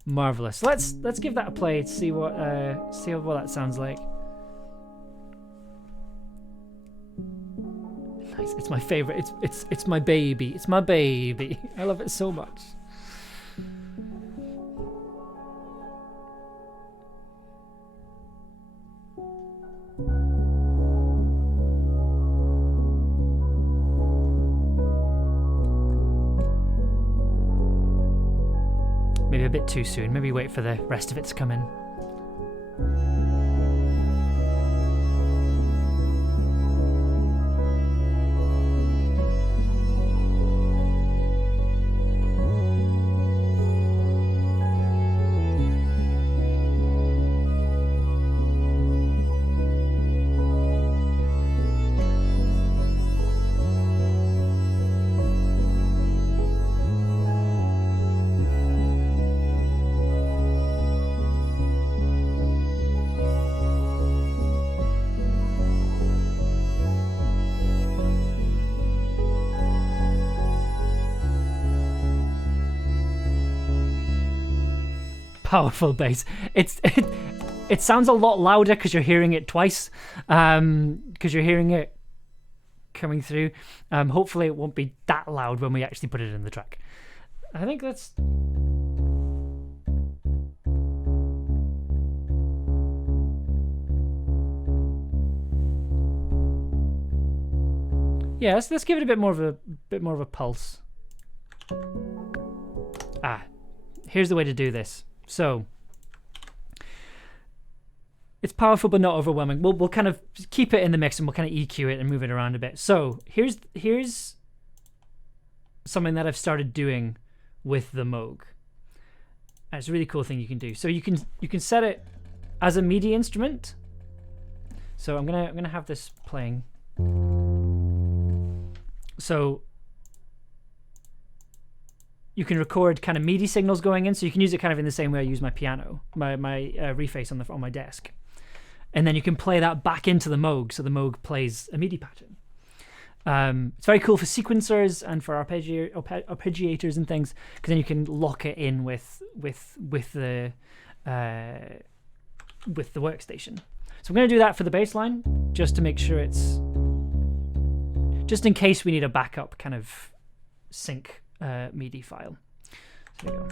Marvelous. Let's give that a play to see what that sounds like. Nice. It's my favorite. It's my baby. It's my baby. I love it so much. Maybe a bit too soon. Maybe wait for the rest of it to come in. powerful bass. It sounds a lot louder because you're hearing it twice. Because you're hearing it coming through. Hopefully it won't be that loud when we actually put it in the track. I think that's... Yeah, let's give it a bit more of a pulse. Here's the way to do this. So it's powerful but not overwhelming. We'll kind of keep it in the mix and we'll kind of EQ it and move it around a bit. So here's something that I've started doing with the Moog. And it's a really cool thing you can do. So you can set it as a MIDI instrument. So I'm gonna have this playing. So you can record kind of MIDI signals going in, so you can use it kind of in the same way I use my piano, my reface on my desk, and then you can play that back into the Moog, so the Moog plays a MIDI pattern. It's very cool for sequencers and for arpeggiators and things, because then you can lock it in with the workstation. So I'm going to do that for the bass line, just to make sure it's, just in case we need a backup kind of sync MIDI file. So there you go.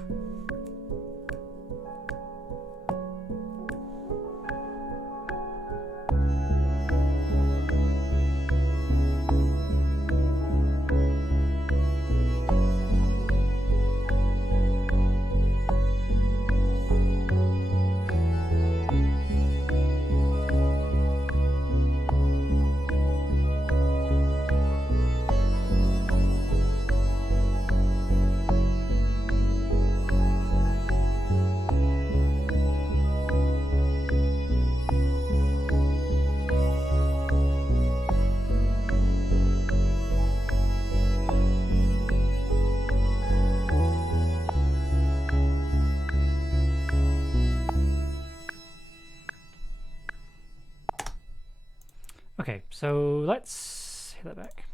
Okay, so let's hit that back.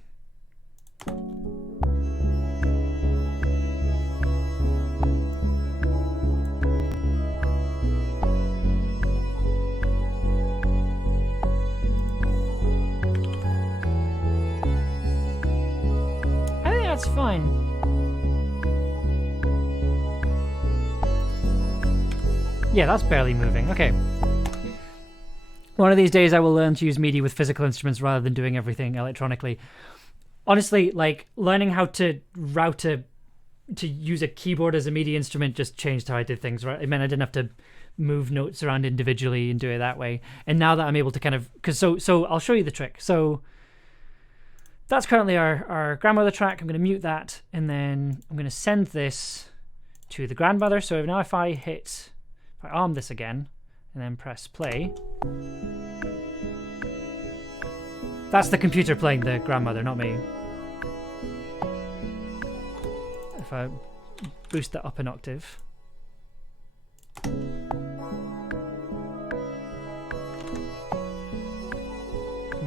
I think that's fine. Yeah, that's barely moving. Okay. One of these days I will learn to use MIDI with physical instruments rather than doing everything electronically. Honestly, like, learning how to to use a keyboard as a MIDI instrument just changed how I did things, right? It meant I didn't have to move notes around individually and do it that way. And now that I'm able to kind of... So I'll show you the trick. So that's currently our grandmother track. I'm going to mute that, and then I'm going to send this to the grandmother. So now if I arm this again, and then press play. That's the computer playing the grandmother, not me. If I boost that up an octave. And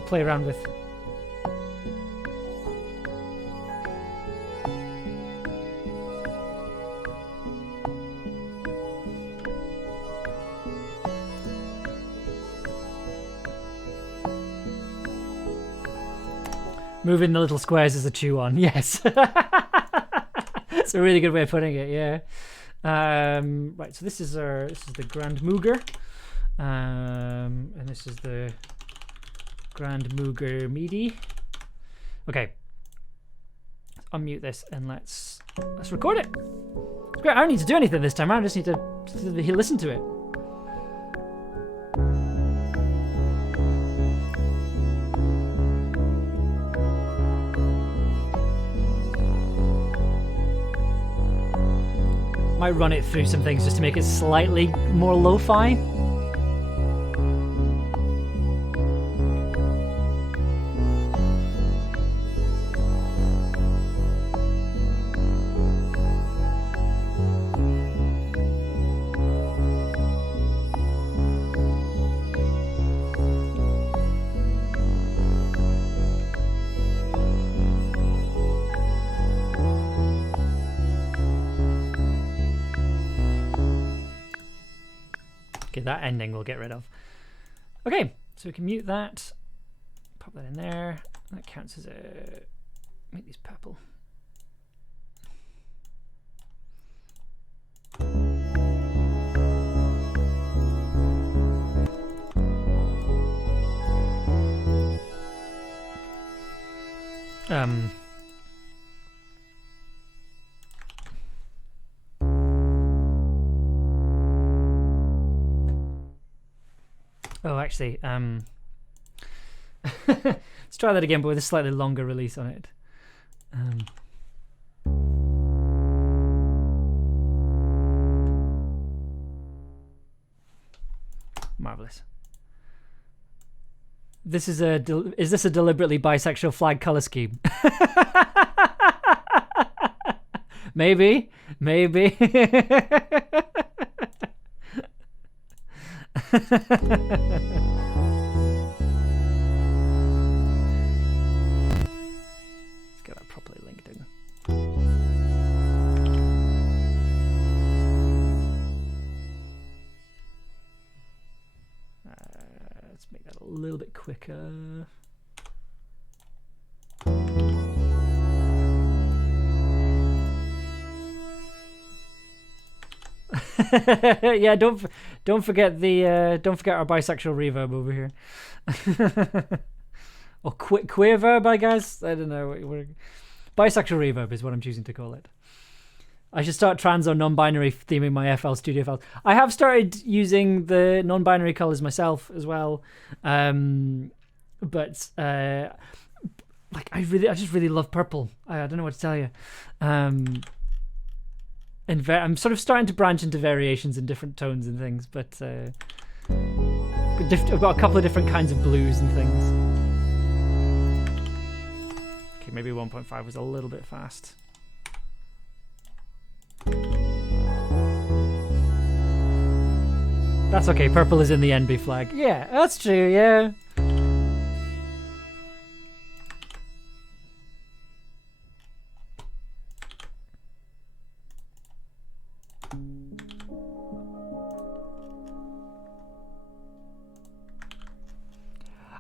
play around with... Moving the little squares as a chew on, yes. It's a really good way of putting it, yeah. Right, so this is the Grand Mooger, and this is the Grand Mooger MIDI. Okay, let's unmute this and let's record it. It's great. I don't need to do anything this time. I just need to listen to it. Might run it through some things just to make it slightly more lo-fi. that ending we'll get rid of. Okay, so we can mute that. Pop that in there. That counts as a... Make these purple. Oh, actually, let's try that again, but with a slightly longer release on it. Marvelous. This is is this a deliberately bisexual flag color scheme? Maybe. Let's get that properly linked in. Let's make that a little bit quicker. Yeah, don't forget our bisexual reverb over here. Or queer verb, I guess. I don't know. Bisexual reverb is what I'm choosing to call it. I should start trans or non-binary theming my FL Studio files. I have started using the non-binary colors myself as well, but like I just really love purple. I don't know what to tell you. And I'm sort of starting to branch into variations in different tones and things, but I've got a couple of different kinds of blues and things. Okay, maybe 1.5 was a little bit fast. That's okay, purple is in the NB flag. Yeah, that's true, yeah.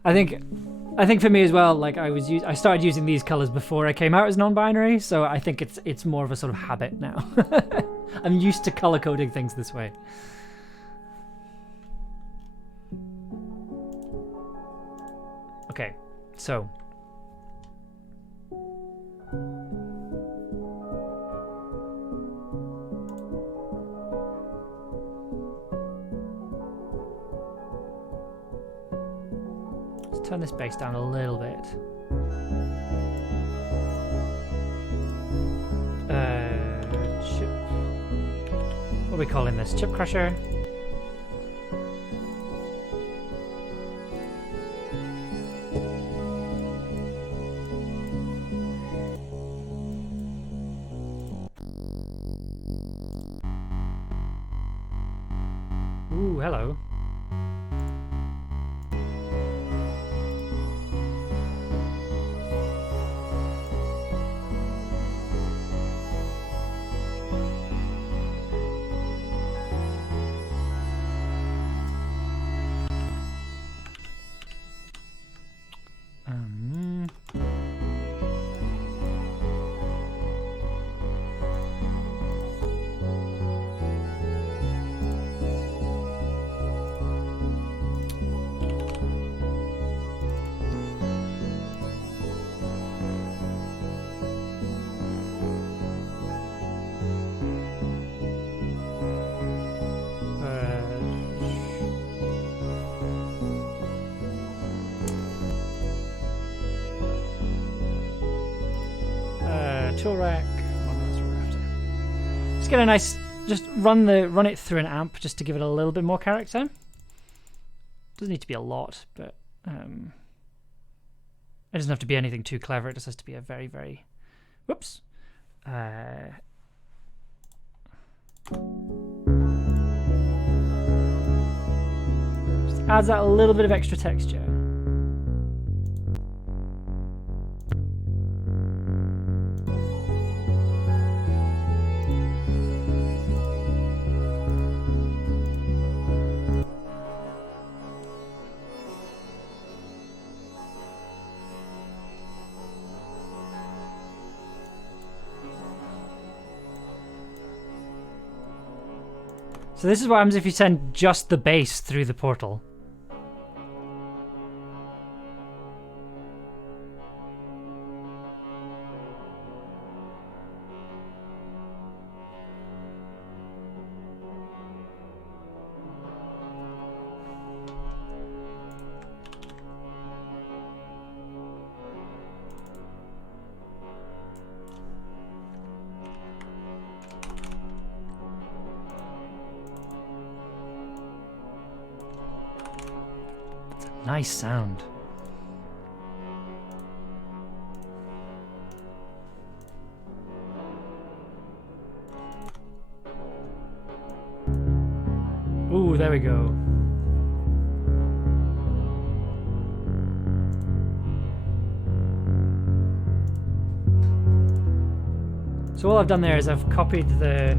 I think for me as well, like I started using these colors before I came out as non-binary, so I think it's more of a sort of habit now. I'm used to color coding things this way. Okay, so turn this bass down a little bit. Chip. What are we calling this? Chip crusher? Ooh, hello. Tool rack. Just get a nice. Just run it through an amp just to give it a little bit more character. Doesn't need to be a lot, but it doesn't have to be anything too clever. It just has to be a very, very. Whoops. Just adds that a little bit of extra texture. So this is what happens if you send just the base through the portal. Nice sound. Ooh, there we go. So all I've done there is I've copied the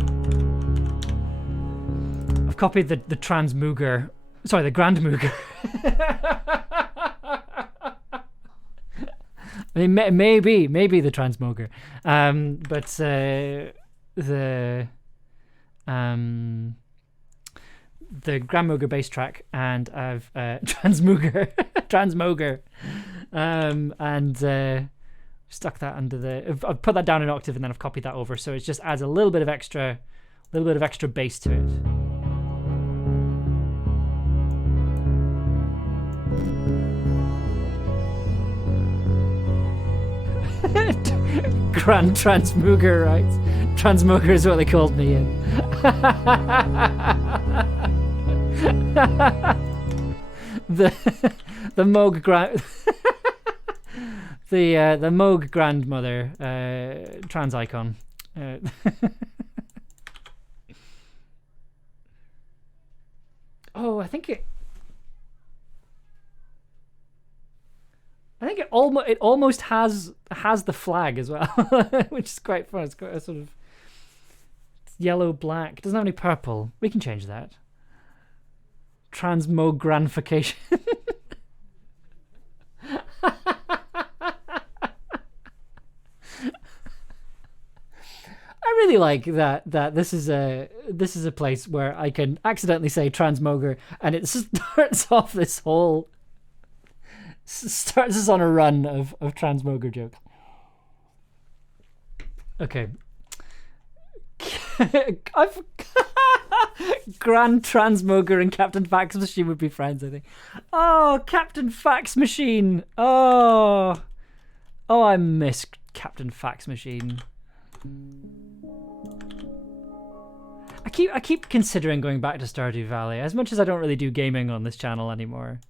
transmooger. Sorry, the Grand Mooger. I mean, maybe the transmooger, but the Grand Mooger bass track, and I've transmooger, and stuck that under the. I've put that down an octave, and then I've copied that over, so it just adds a little bit of extra bass to it. Grand Transmooger, right? Transmooger is what they called me in. the Moog grand the Moog grandmother trans icon. Oh, I think it almost has the flag as well, which is quite fun. It's got a sort of yellow black. It doesn't have any purple. We can change that. Transmogrification. I really like that this is a place where I can accidentally say transmoger, and it starts off this whole. Starts us on a run of transmoger jokes. Okay. I've Grand Transmoger and Captain Fax Machine would be friends, I think. Oh, Captain Fax Machine. Oh, I miss Captain Fax Machine. I keep considering going back to Stardew Valley, as much as I don't really do gaming on this channel anymore.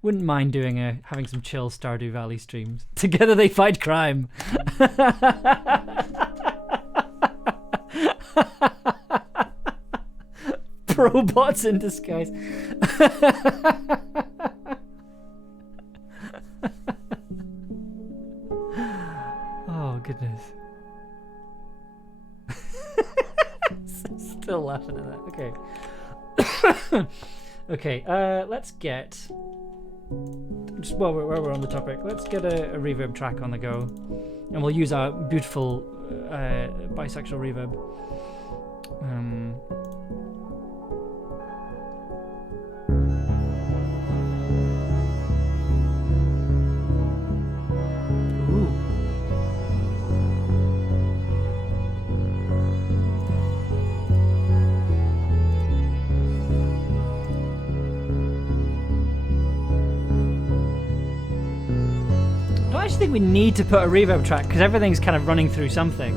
Wouldn't mind doing having some chill Stardew Valley streams. Together they fight crime. Robots in disguise. Oh goodness. Still laughing at that. Okay. Okay. Let's get. Just while we're on the topic, let's get a reverb track on the go, and we'll use our beautiful bisexual reverb. I actually think we need to put a reverb track because everything's kind of running through something.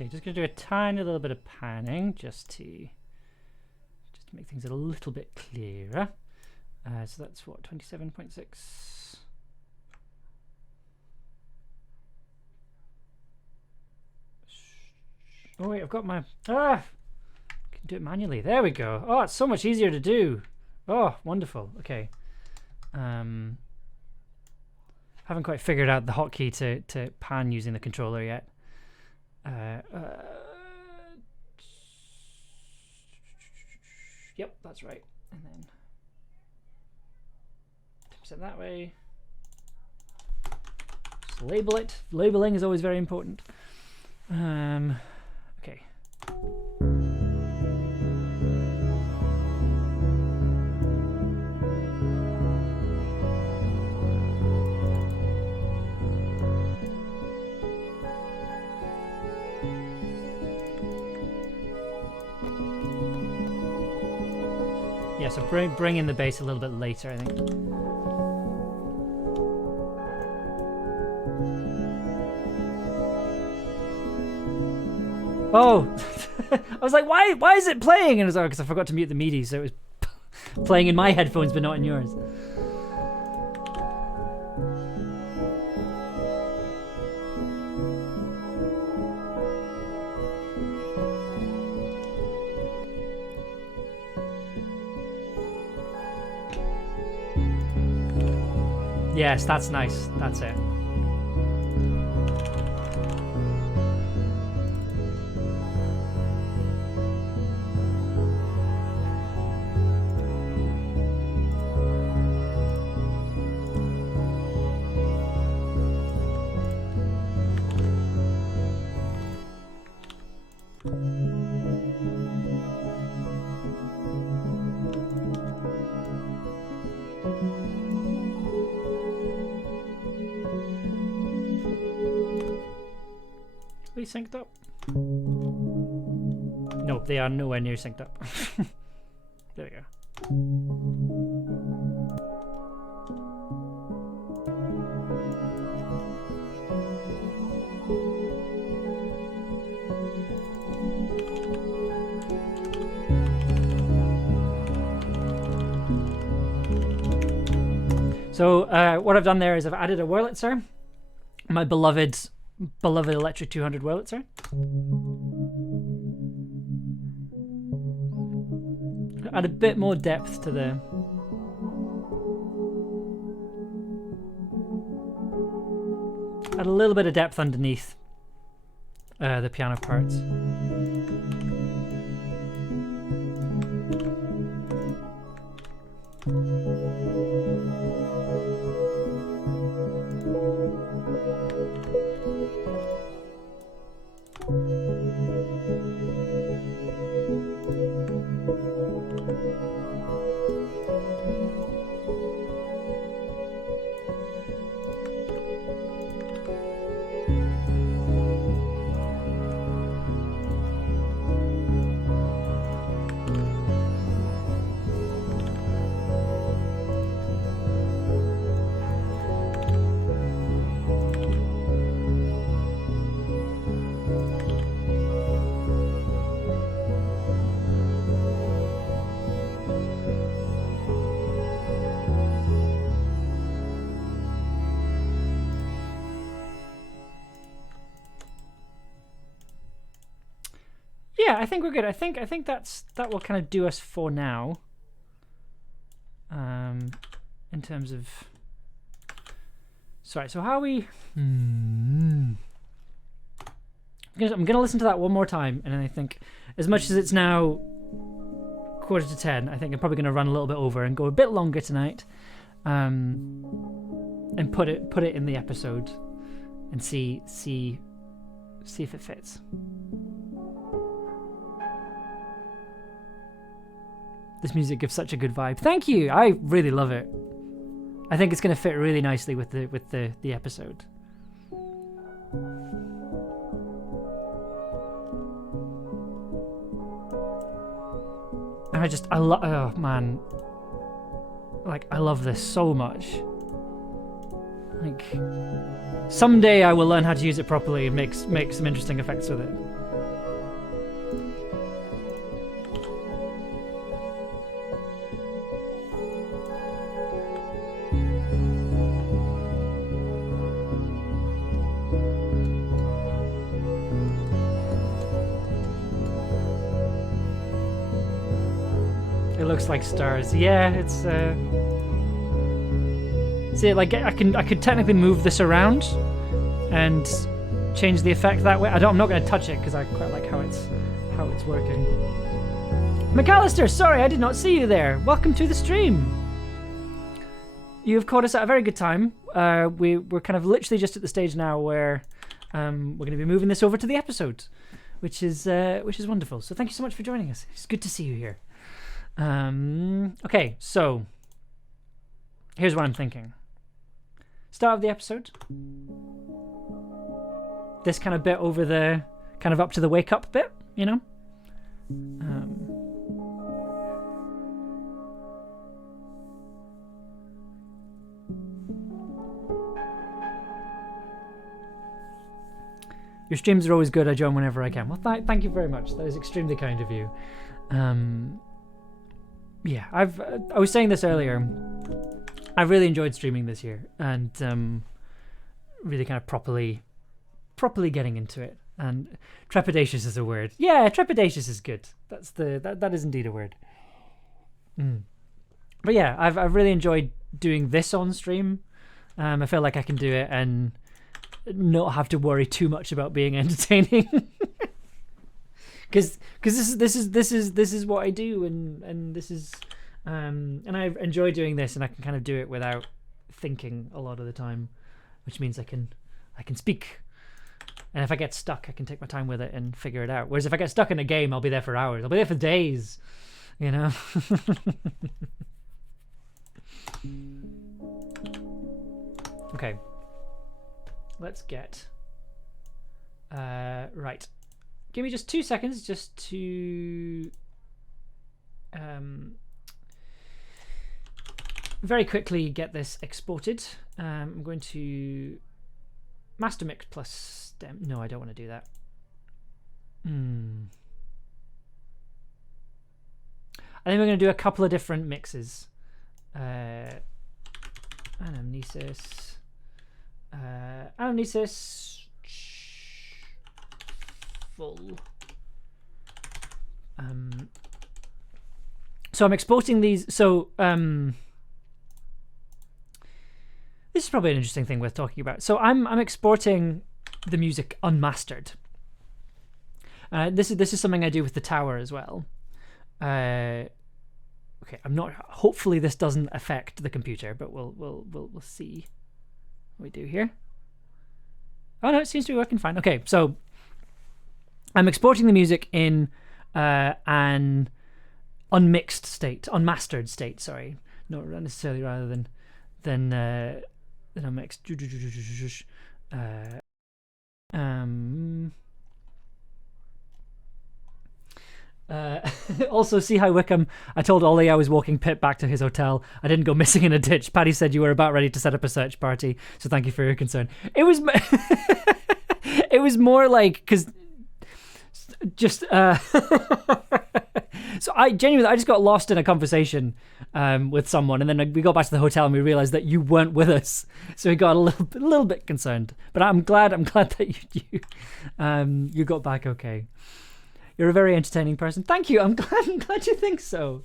Okay, just gonna do a tiny little bit of panning just to make things a little bit clearer. So that's what, 27.6. Oh wait, I've got my I can do it manually. There we go. Oh, it's so much easier to do. Oh, wonderful. Okay. Haven't quite figured out the hotkey to pan using the controller yet. Yep, that's right. And then 10% that way. Just label it. Labeling is always very important. Okay. Yeah, so bring in the bass a little bit later, I think. Oh, I was like, why is it playing? And it was because I forgot to mute the MIDI, so it was playing in my headphones but not in yours. Yes, that's nice. That's it. Are they synced up? No, they are nowhere near synced up. There we go. So what I've done there is I've added a Wurlitzer, my beloved Electric 200 Wurlitzer. Add a bit more depth to the add a little bit of depth underneath the piano parts. Yeah, I think we're good. I think that will kind of do us for now. In terms of, sorry. So how are we? I'm gonna listen to that one more time, and then I think, as much as it's now 9:45, I think I'm probably gonna run a little bit over and go a bit longer tonight, and put it in the episode, and see if it fits. This music gives such a good vibe. Thank you. I really love it. I think it's going to fit really nicely with the episode. And I love. Oh man, like I love this so much. Like someday I will learn how to use it properly and make some interesting effects with it. looks like stars. Yeah, it's see, like I could technically move this around and change the effect that way. I'm not going to touch it because I quite like how it's working. McAllister, sorry, I did not see you there. Welcome to the stream. You have caught us at a very good time. We're kind of literally just at the stage now where we're going to be moving this over to the episode, which is wonderful. So thank you so much for joining us. It's good to see you here. Okay, so here's what I'm thinking. Start of the episode. This kind of bit over the kind of up to the wake up bit, you know. Your streams are always good. I join whenever I can. Well, thank you very much. That is extremely kind of you. Yeah, I was saying this earlier. I really enjoyed streaming this year, and really kind of properly getting into it. And trepidatious is a word. Yeah, trepidatious is good. That is indeed a word. But yeah, I've really enjoyed doing this on stream. I feel like I can do it and not have to worry too much about being entertaining, because this is what I do, and this is and I enjoy doing this, and I can kind of do it without thinking a lot of the time, which means I can speak, and if I get stuck, I can take my time with it and figure it out. Whereas if I get stuck in a game, I'll be there for hours. I'll be there for days, you know. Okay. Let's get right. Give me just 2 seconds just to very quickly get this exported. I'm going to master mix plus stem. No, I don't want to do that. I think we're going to do a couple of different mixes. Anamnesis. Anamnesis full. So I'm exporting these. So this is probably an interesting thing worth talking about. So I'm exporting the music unmastered. This is something I do with the tower as well. Okay, I'm not. Hopefully this doesn't affect the computer, but we'll see. We do here. Oh no, it seems to be working fine. Okay, so I'm exporting the music in an unmixed state, unmastered state. Sorry, not necessarily rather than unmixed. Also, see hi Wickham. I told Ollie I was walking Pip back to his hotel. I didn't go missing in a ditch. Paddy said you were about ready to set up a search party, so thank you for your concern. It was it was more like because just so I just got lost in a conversation with someone, and then we got back to the hotel and we realized that you weren't with us, so we got a little bit concerned. But I'm glad that you got back okay. You're a very entertaining person. Thank you. I'm glad you think so.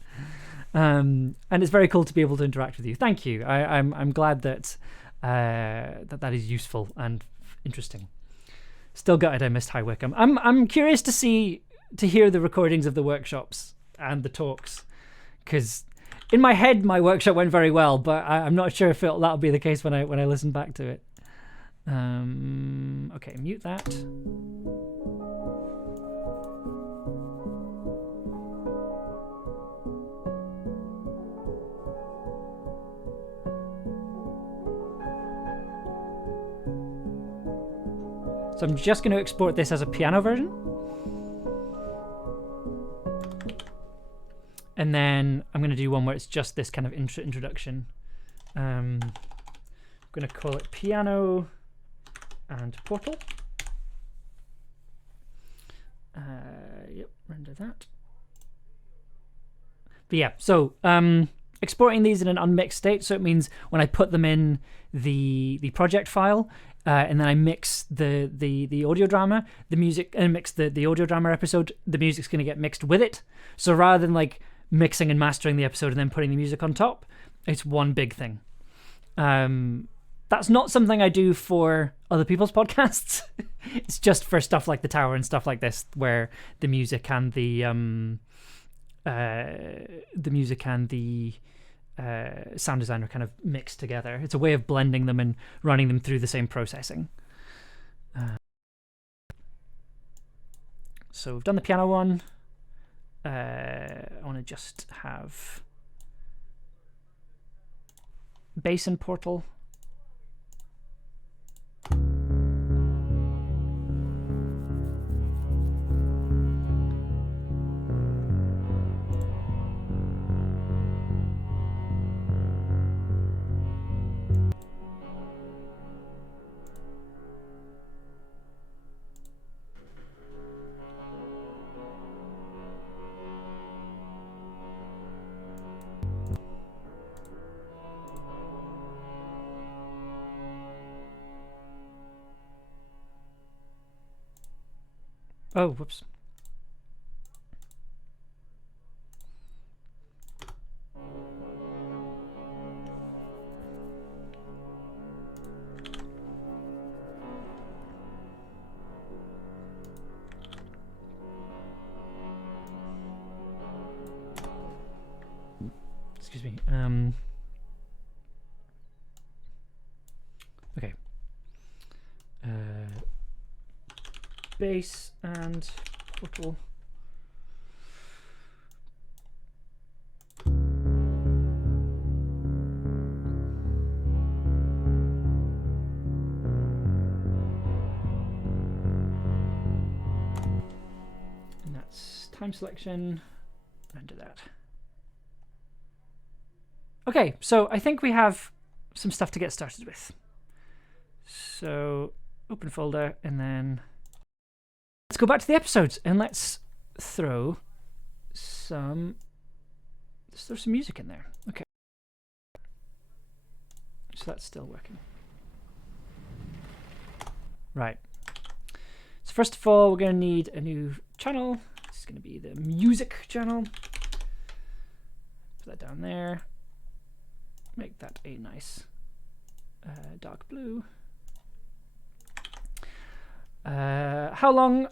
And it's very cool to be able to interact with you. Thank you. I'm glad that that is useful and interesting. Still gutted I missed High Wycombe. I'm curious to hear the recordings of the workshops and the talks, because in my head my workshop went very well, but I'm not sure if that'll be the case when I listen back to it. Okay, mute that. So I'm just going to export this as a piano version. And then I'm going to do one where it's just this kind of introduction. I'm going to call it Piano and Portal. Yep, render that. But yeah, so exporting these in an unmixed state, so it means when I put them in the project file, and then I mix the audio drama, the music, and mix the audio drama episode, the music's going to get mixed with it. So rather than like mixing and mastering the episode and then putting the music on top. It's one big thing. That's not something I do for other people's podcasts. It's just for stuff like The Tower and stuff like this, where the music and the sound design are kind of mixed together. It's a way of blending them and running them through the same processing. So we've done the piano one. I want to just have bass and portal. Oh, whoops. Excuse me. Okay. Bass and portal. And that's time selection. Render that. Okay, so I think we have some stuff to get started with. So open folder and then let's go back to the episodes and let's throw some music in there. Okay. So that's still working. Right. So first of all, we're going to need a new channel. This is going to be the music channel. Put that down there. Make that a nice dark blue. How long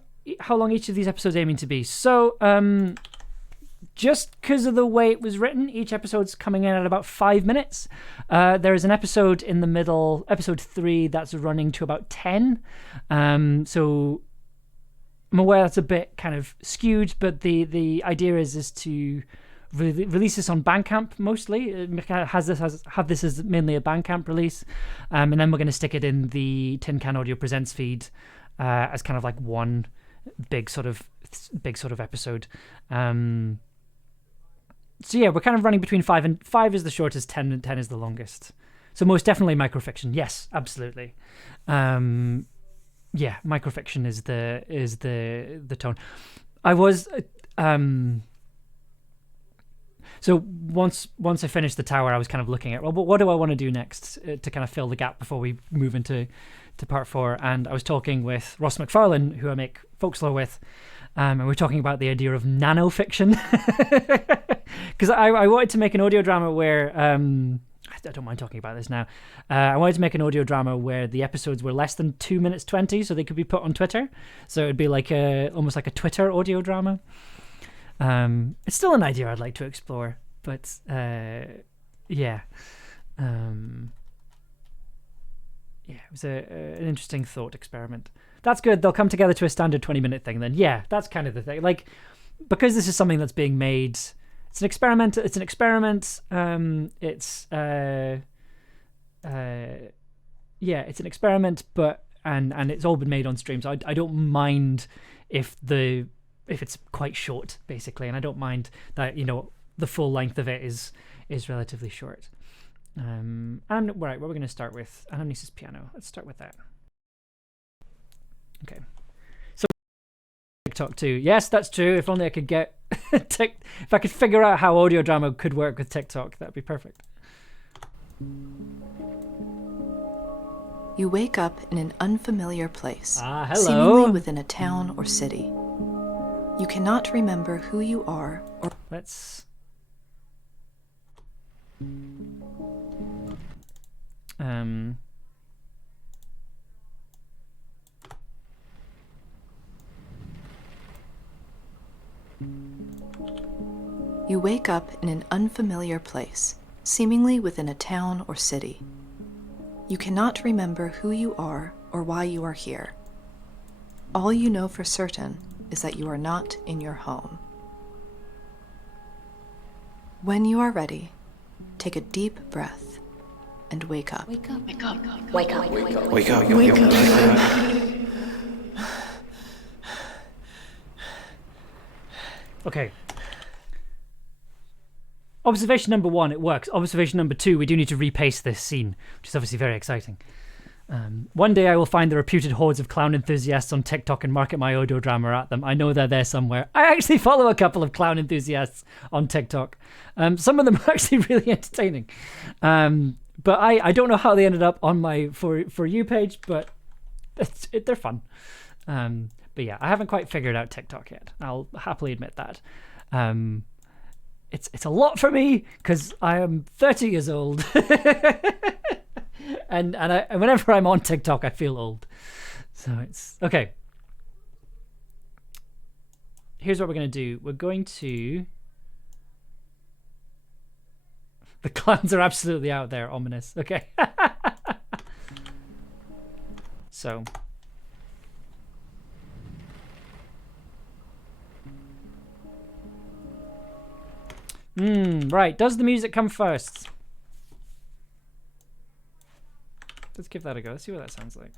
each of these episodes aiming to be? So just because of the way it was written, each episode's coming in at about 5 minutes. There is an episode in the middle, episode 3, that's running to about 10. So I'm aware that's a bit kind of skewed, but the idea is to release this on Bandcamp mostly. Have this as mainly a Bandcamp release, and then we're going to stick it in the Tin Can Audio Presents feed as kind of like one big sort of episode. So yeah, we're kind of running between 5 and 5 is the shortest, 10 and 10 is the longest. So most definitely microfiction. Yes, absolutely. Yeah, microfiction is the tone. I was so once I finished The Tower, I was kind of looking at, well, what do I want to do next to kind of fill the gap before we move into part 4? And I was talking with Ross McFarlane, who I make Folklore with, and we're talking about the idea of nanofiction, because I wanted to make an audio drama where I don't mind talking about this now. I wanted to make an audio drama where the episodes were less than 2 minutes 20, so they could be put on Twitter. So it'd be like almost like a Twitter audio drama. It's still an idea I'd like to explore, but yeah. Yeah, it was an interesting thought experiment. That's good. They'll come together to a standard 20-minute thing then. Yeah, that's kind of the thing. Like, because this is something that's being made, it's an experiment. It's an experiment. It's an experiment, but and it's all been made on stream. So I don't mind if it's quite short, basically, and I don't mind that, you know, the full length of it is relatively short. And right, what we're going to start with, Anamnesis piano. Let's start with that. Okay. So TikTok too. Yes, that's true. If only I could get if I could figure out how audio drama could work with TikTok, that'd be perfect. You wake up in an unfamiliar place, Hello. seemingly within a town or city. You cannot remember who you are or... Let's You wake up in an unfamiliar place, seemingly within a town or city. You cannot remember who you are or why you are here. All you know for certain is that you are not in your home. When you are ready, take a deep breath and wake up. Wake up. Wake up. Wake up. Wake up. Okay. Observation number 1, it works. Observation number 2, we do need to repaste this scene, which is obviously very exciting. One day I will find the reputed hordes of clown enthusiasts on TikTok and market my Odo drama at them. I know they're there somewhere. I actually follow a couple of clown enthusiasts on TikTok. Some of them are actually really entertaining. But I don't know how they ended up on my For You page, but they're fun. But yeah, I haven't quite figured out TikTok yet. I'll happily admit that. It's a lot for me because I am 30 years old. and whenever I'm on TikTok, I feel old. So it's okay. Here's what we're going to do. We're going to... The clowns are absolutely out there, ominous. Okay. So... right. Does the music come first? Let's give that a go. Let's see what that sounds like.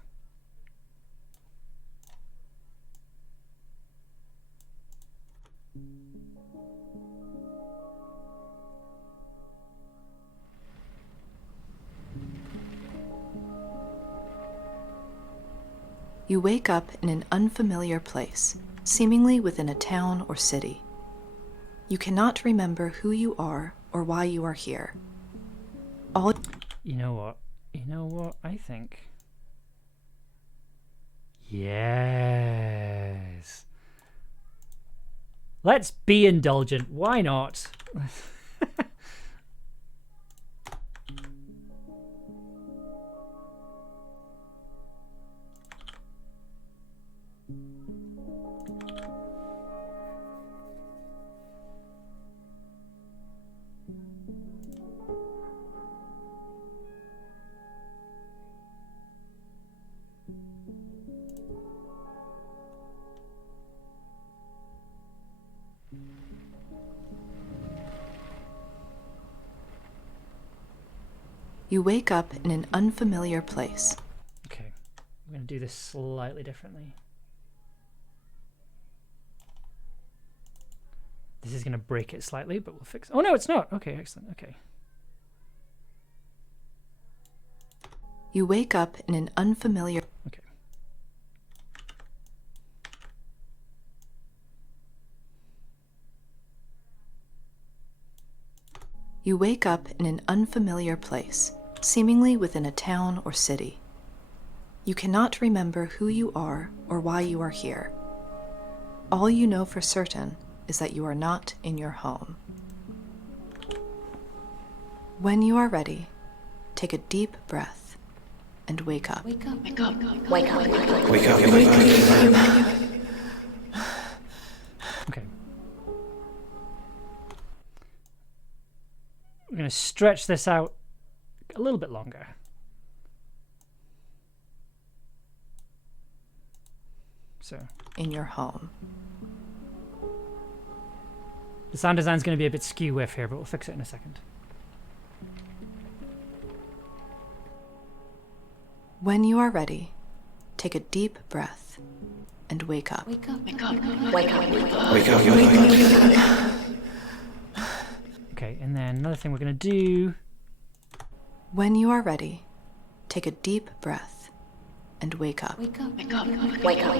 You wake up in an unfamiliar place, seemingly within a town or city. You cannot remember who you are or why you are here. All... You know what? I think... Yes. Let's be indulgent. Why not? You wake up in an unfamiliar place. Okay, I'm going to do this slightly differently. This is going to break it slightly, but we'll fix it. Oh, no, it's not. Okay, excellent. Okay. You wake up in an unfamiliar... Okay. You wake up in an unfamiliar place, seemingly within a town or city. You cannot remember who you are or why you are here. All you know for certain is that you are not in your home. When you are ready, take a deep breath and wake up. Wake up. Wake up. Wake up. Wake up. Okay. We're going to stretch this out a little bit longer. So, In your home. the sound design is going to be a bit skew-whiff here, but we'll fix it in a second. When you are ready, take a deep breath and wake up. Wake up. Wake up. Wake up. Wake up. Okay, and then another thing we're going to do... When you are ready, take a deep breath and wake up. Wake up. Wake up. Wake up.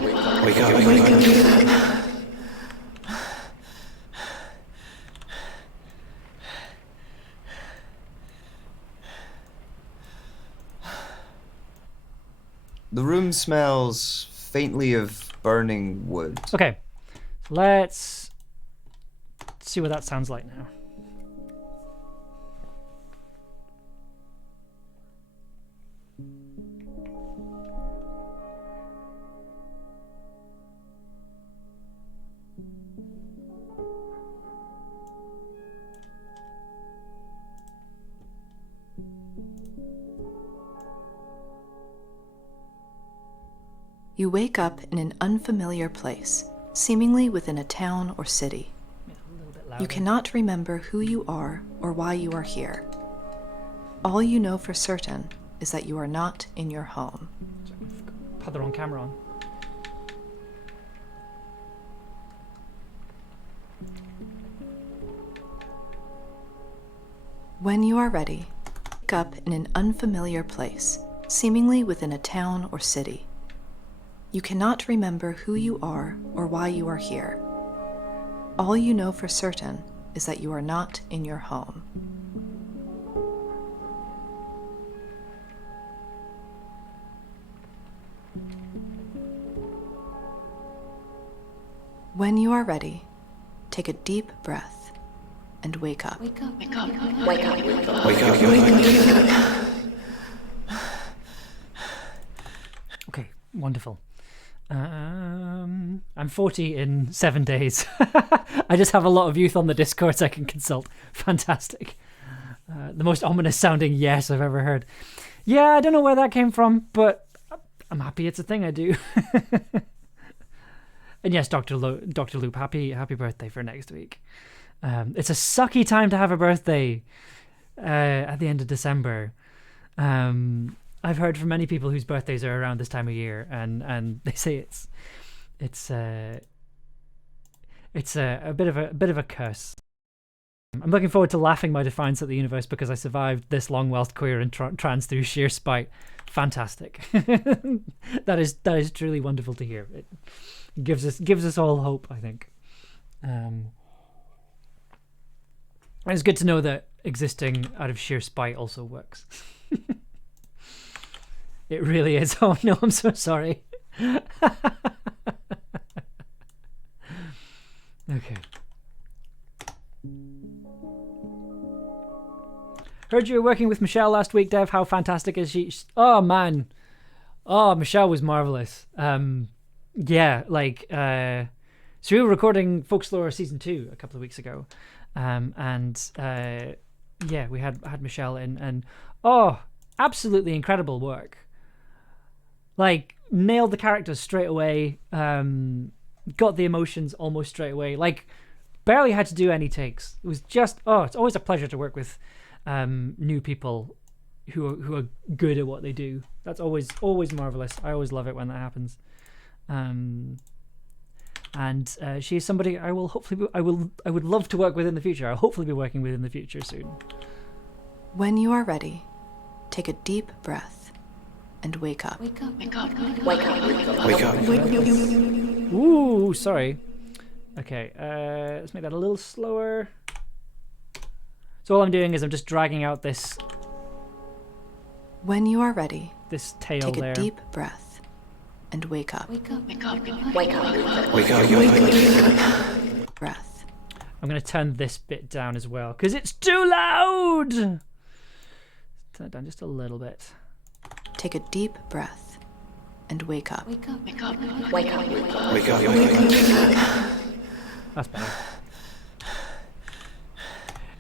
Wake up. The room smells faintly of burning wood. Okay, let's see what that sounds like now. You wake up in an unfamiliar place, seemingly within a town or city. Yeah, a little bit louder. You cannot remember who you are or why you are here. All you know for certain is that you are not in your home. Put the wrong camera on. When you are ready, wake up in an unfamiliar place, seemingly within a town or city. You cannot remember who you are or why you are here. All you know for certain is that you are not in your home. When you are ready, take a deep breath and wake up. Wake up. Wake up. Wake up. Wake up. Okay, wonderful. I'm 40 in 7 days. I just have a lot of youth on the Discords I can consult. Fantastic. The most ominous sounding yes I've ever heard. Yeah, I don't know where that came from, but I'm happy it's a thing I do. And yes, Dr. Loop, happy birthday for next week. It's a sucky time to have a birthday at the end of December. I've heard from many people whose birthdays are around this time of year, and they say it's a bit of a curse. I'm looking forward to laughing my defiance at the universe because I survived this long whilst queer and trans through sheer spite. Fantastic. That is truly wonderful to hear. It gives us all hope, I think. And it's good to know that existing out of sheer spite also works. It really is. Oh no, I'm so sorry. Okay. Heard you were working with Michelle last week, Dev. How fantastic is she? Oh man. Oh, Michelle was marvelous. Yeah, like so we were recording Folklore season 2 a couple of weeks ago. Yeah, we had Michelle in, and oh, absolutely incredible work. Like, nailed the characters straight away, got the emotions almost straight away, like barely had to do any takes. It was just, it's always a pleasure to work with new people who are good at what they do. That's always marvelous. I always love it when that happens. And she is somebody I would love to work with in the future. I'll hopefully be working with in the future soon. When you are ready, take a deep breath and wake up. Wake up. Wake up. Wake up. Wake up. Ooh, sorry. Okay, let's make that a little slower. So all I'm doing is I'm just dragging out this When you are ready, tail take there. a deep breath and wake up. Wake up. Wake up. Wake up. Wake up. Breath. I'm going to turn this bit down as well because it's too loud. Turn it down just a little bit. Take a deep breath and wake up. Wake up. Wake up. Wake up. Wake up. That's better.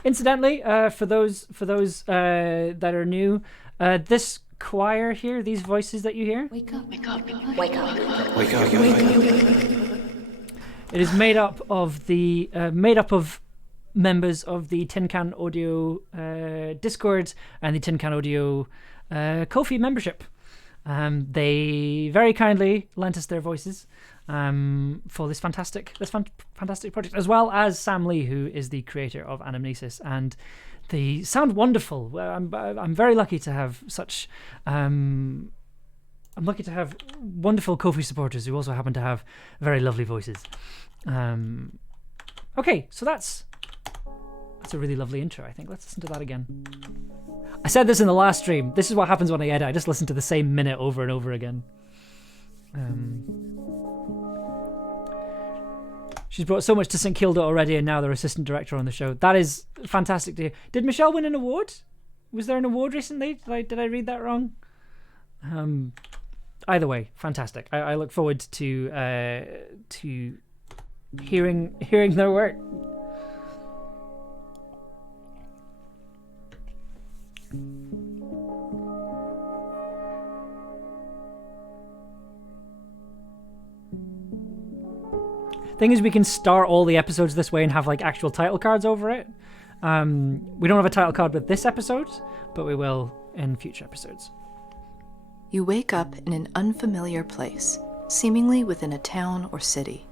Incidentally, for those that are new, this choir here, these voices that you hear, Wake up. Wake up. Wake up. Wake up. it is made up of members of the Tin Can Audio Discord and the Tin Can Audio Ko-fi membership. They very kindly lent us their voices for this fantastic project, as well as Sam Lee, who is the creator of Anamnesis, and they sound wonderful. I'm very lucky to have such. I'm lucky to have wonderful Ko-fi supporters who also happen to have very lovely voices. Okay, so that's a really lovely intro, I think. Let's listen to that again. I said this in the last stream. This is what happens when I edit. I just listen to the same minute over and over again. She's brought so much to St Kilda already, and now they're assistant director on the show. That is fantastic to hear. Did Michelle win an award? Was there an award recently? Did I read that wrong? Either way, fantastic. I look forward to hearing their work. Thing is, we can start all the episodes this way and have like actual title cards over it. We don't have a title card with this episode, but we will in future episodes. You wake up in an unfamiliar place, seemingly within a town or city.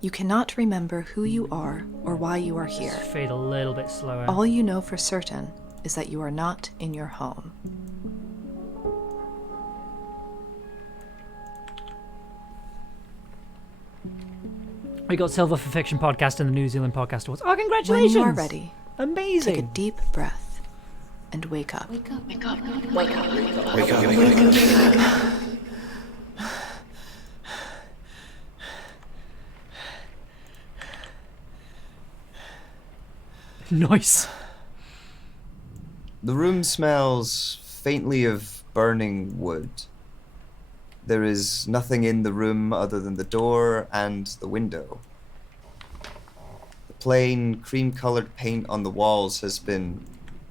You cannot remember who you are or why you are here. Let's fade a little bit slower. All you know for certain is that you are not in your home. We got Silver for Fiction podcast and the New Zealand Podcast Awards. Oh, congratulations! When you are ready, Amazing. take a deep breath and wake up. Wake up. Wake up. Wake up. Nice. The room smells faintly of burning wood. There is nothing in the room other than the door and the window. The plain, cream-colored paint on the walls has been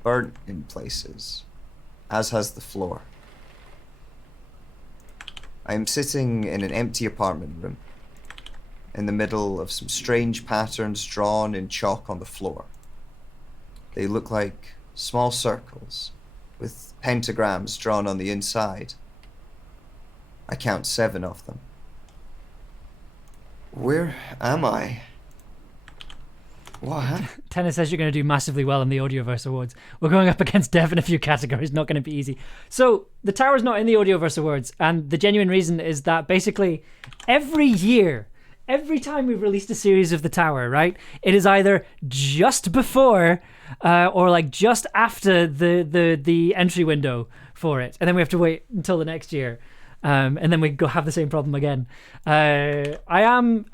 burnt in places, as has the floor. I am sitting in an empty apartment room, in the middle of some strange patterns drawn in chalk on the floor. They look like small circles, with pentagrams drawn on the inside. I count 7 of them. Where am I? What? Tennis says you're going to do massively well in the Audioverse Awards. We're going up against Dev in a few categories, not going to be easy. So, the tower's not in the Audioverse Awards, and the genuine reason is that basically every year, every time we've released a series of the tower, right, it is either just before or like just after the entry window for it, and then we have to wait until the next year. And then we go have the same problem again. I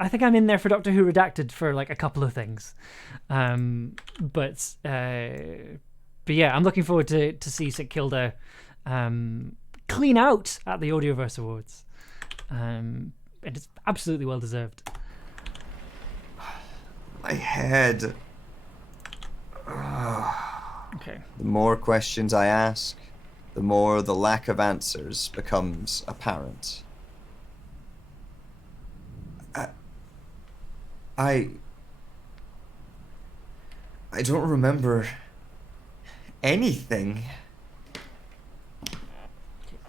think I'm in there for Doctor Who Redacted for like a couple of things. But yeah, I'm looking forward to see St Kilda clean out at the Audioverse Awards. And it's absolutely well deserved. My head. Okay. The more questions I ask, the more the lack of answers becomes apparent. I don't remember anything.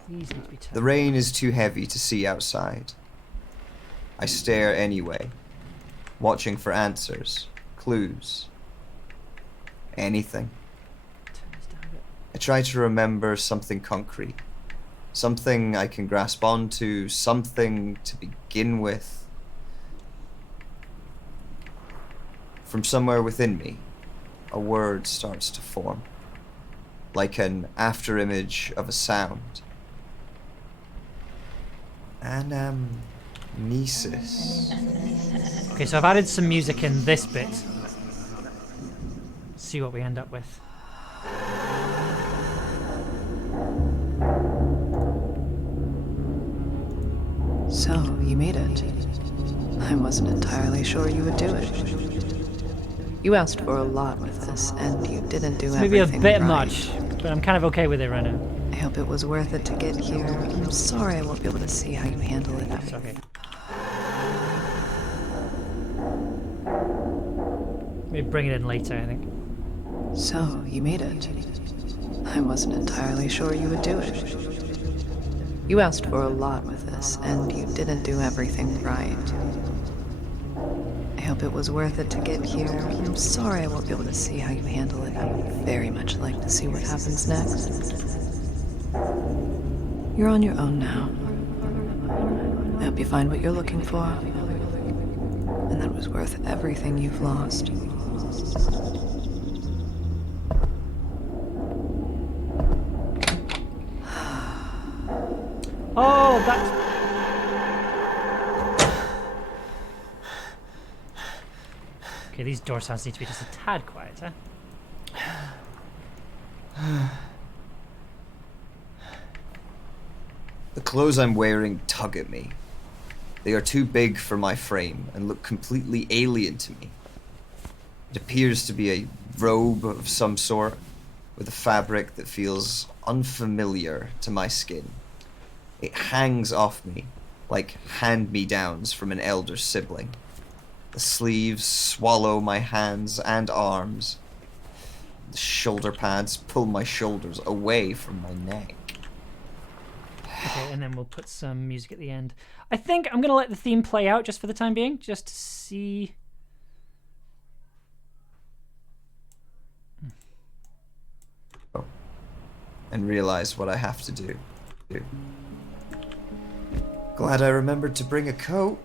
These need to be turned. The rain is too heavy to see outside. I stare anyway, watching for answers, clues, anything. Turn this down a bit. I try to remember something concrete, something I can grasp onto, something to begin with. From somewhere within me, a word starts to form, like an afterimage of a sound. Anamnesis. Okay, so I've added some music in this bit. See what we end up with. So, you made it. I wasn't entirely sure you would do it. You asked for a lot with this, and you didn't do Maybe everything a bit right. much, but I'm kind of okay with it right now. I hope it was worth it to get here. I'm sorry I won't be able to see how you handle it. It's okay. Maybe bring it in later, I think. So, you made it. I wasn't entirely sure you would do it. You asked for a lot with this, and you didn't do everything right. I hope it was worth it to get here. I'm sorry I won't be able to see how you handle it. I would very much like to see what happens next. You're on your own now. I hope you find what you're looking for. And that was worth everything you've lost. Oh, that's... Okay, these door sounds need to be just a tad quieter. The clothes I'm wearing tug at me. They are too big for my frame and look completely alien to me. It appears to be a robe of some sort, with a fabric that feels unfamiliar to my skin. It hangs off me, like hand-me-downs from an elder sibling. The sleeves swallow my hands and arms. The shoulder pads pull my shoulders away from my neck. Okay, and then we'll put some music at the end. I think I'm going to let the theme play out just for the time being, just to see... Oh. And realize what I have to do. Glad I remembered to bring a coat.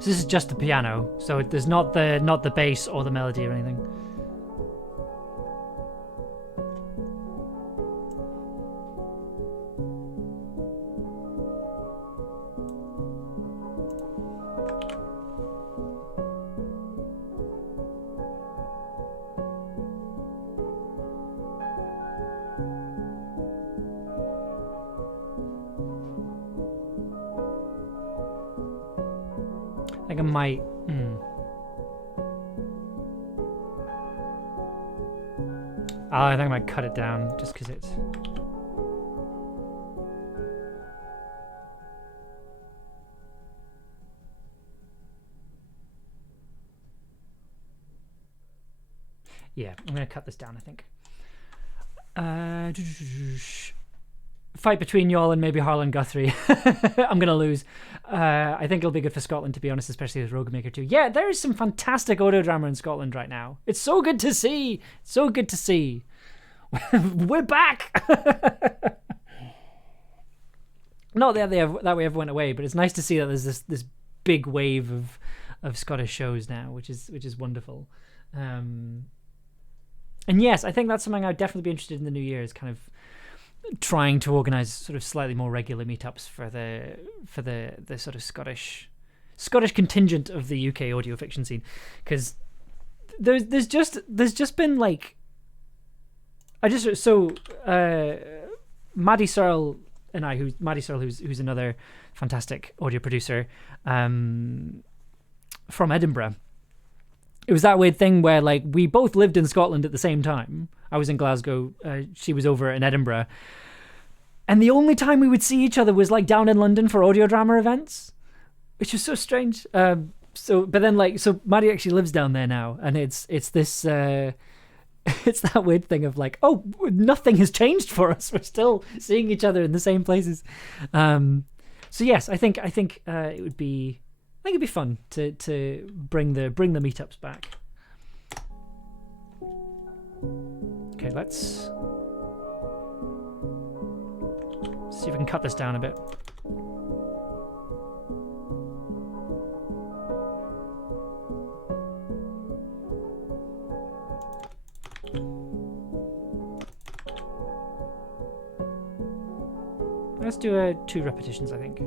So this is just the piano, so there's not the bass or the melody or anything. I think I might. I think I might cut it down just because it's. Yeah, I'm going to cut this down, I think. Fight between y'all and maybe Harlan Guthrie. I'm going to lose. I think it'll be good for Scotland, to be honest, especially with Rogue Maker 2. Yeah, there is some fantastic audio drama in Scotland right now. It's so good to see. So good to see. We're back. Not that we ever went away, but it's nice to see that there's this big wave of Scottish shows now, which is wonderful. And yes, I think that's something I'd definitely be interested in the new year, is kind of trying to organize sort of slightly more regular meetups for the sort of Scottish contingent of the UK audio fiction scene, because there's just been like Maddie Searle and I, who's another fantastic audio producer from Edinburgh. It was that weird thing where like we both lived in Scotland at the same time. I was in Glasgow, she was over in Edinburgh. And the only time we would see each other was like down in London for audio drama events, which was so strange. So Maddie actually lives down there now, and it's this it's that weird thing of like, oh, nothing has changed for us. We're still seeing each other in the same places. So yes, I think it would be. I think it'd be fun to bring the meetups back. Okay, let's see if we can cut this down a bit. Let's do 2 repetitions, I think.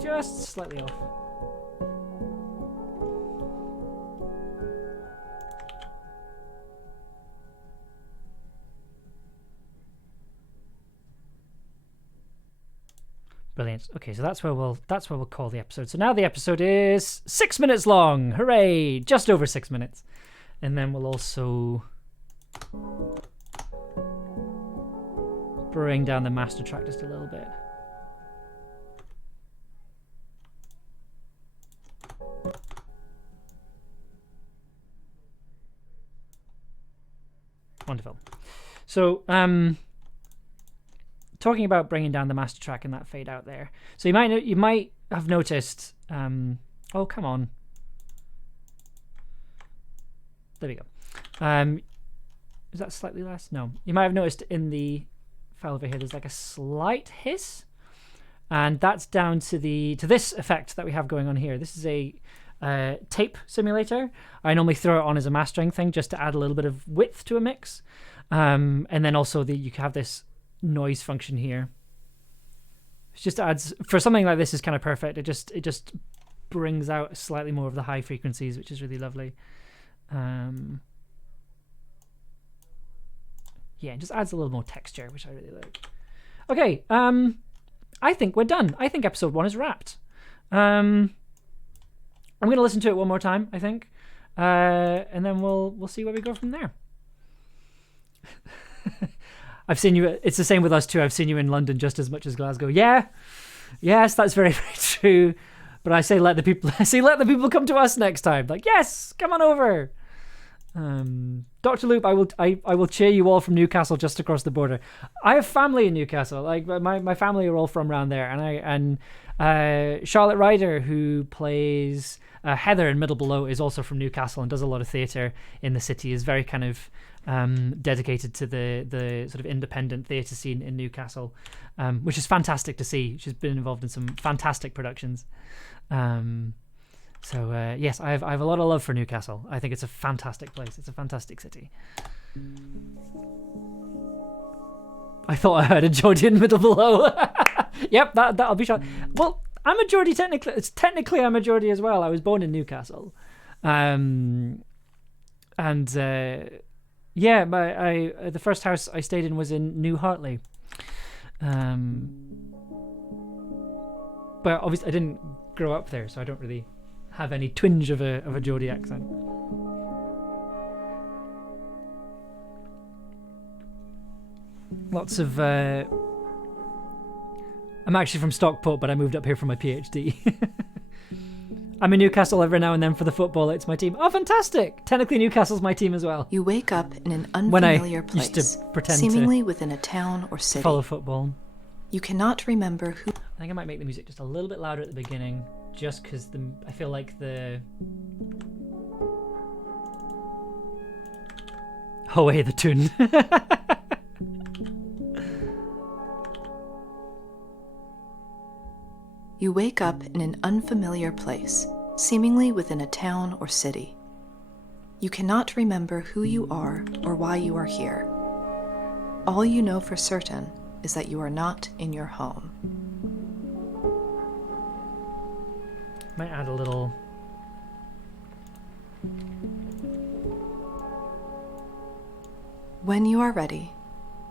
Just slightly off. Brilliant. Okay, so that's where we'll call the episode. So now the episode is 6 minutes long. Hooray! Just over 6 minutes. And then we'll also bring down the master track just a little bit. Wonderful. So, talking about bringing down the master track and that fade out there. So you might have noticed. Oh, come on. There we go. Is that slightly less? No. You might have noticed in the file over here there's like a slight hiss, and that's down to this effect that we have going on here. This is a tape simulator. I normally throw it on as a mastering thing just to add a little bit of width to a mix, and then also you can have this noise function here. It just adds, for something like this, is kind of perfect. It just brings out slightly more of the high frequencies, which is really lovely. Yeah, it just adds a little more texture, which I really like. Okay, I think we're done. I think episode 1 is wrapped. I'm going to listen to it one more time, I think, and then we'll see where we go from there. I've seen you. It's the same with us too. I've seen you in London just as much as Glasgow. Yeah, yes, that's very, very true. But I say let the people come to us next time. Like, yes, come on over. Dr. Loop, I will cheer you all from Newcastle, just across the border. I have family in Newcastle. Like my family are all from around there, and Charlotte Ryder, who plays Heather in Middle Below, is also from Newcastle and does a lot of theatre in the city. Is very kind of dedicated to the sort of independent theatre scene in Newcastle, which is fantastic to see. She's been involved in some fantastic productions. So yes, I have a lot of love for Newcastle. I think it's a fantastic place. It's a fantastic city. I thought I heard a Geordie in Middle Below. Yep, that'll be shot. Well, I'm a Geordie technically. Technically, I'm a Geordie as well. I was born in Newcastle, and yeah, the first house I stayed in was in New Hartley. But obviously I didn't grow up there, so I don't really have any twinge of a Geordie accent. Lots of I'm actually from Stockport, but I moved up here for my PhD. I'm in Newcastle every now and then for the football. It's my team. Oh, fantastic! Technically, Newcastle's my team as well. You wake up in an unfamiliar place, used to pretend seemingly to within a town or city. follow football. You cannot remember who. I think I might make the music just a little bit louder at the beginning, just because I feel like the... Oh, hey, the tune. You wake up in an unfamiliar place, seemingly within a town or city. You cannot remember who you are or why you are here. All you know for certain is that you are not in your home. Might add a little... When you are ready,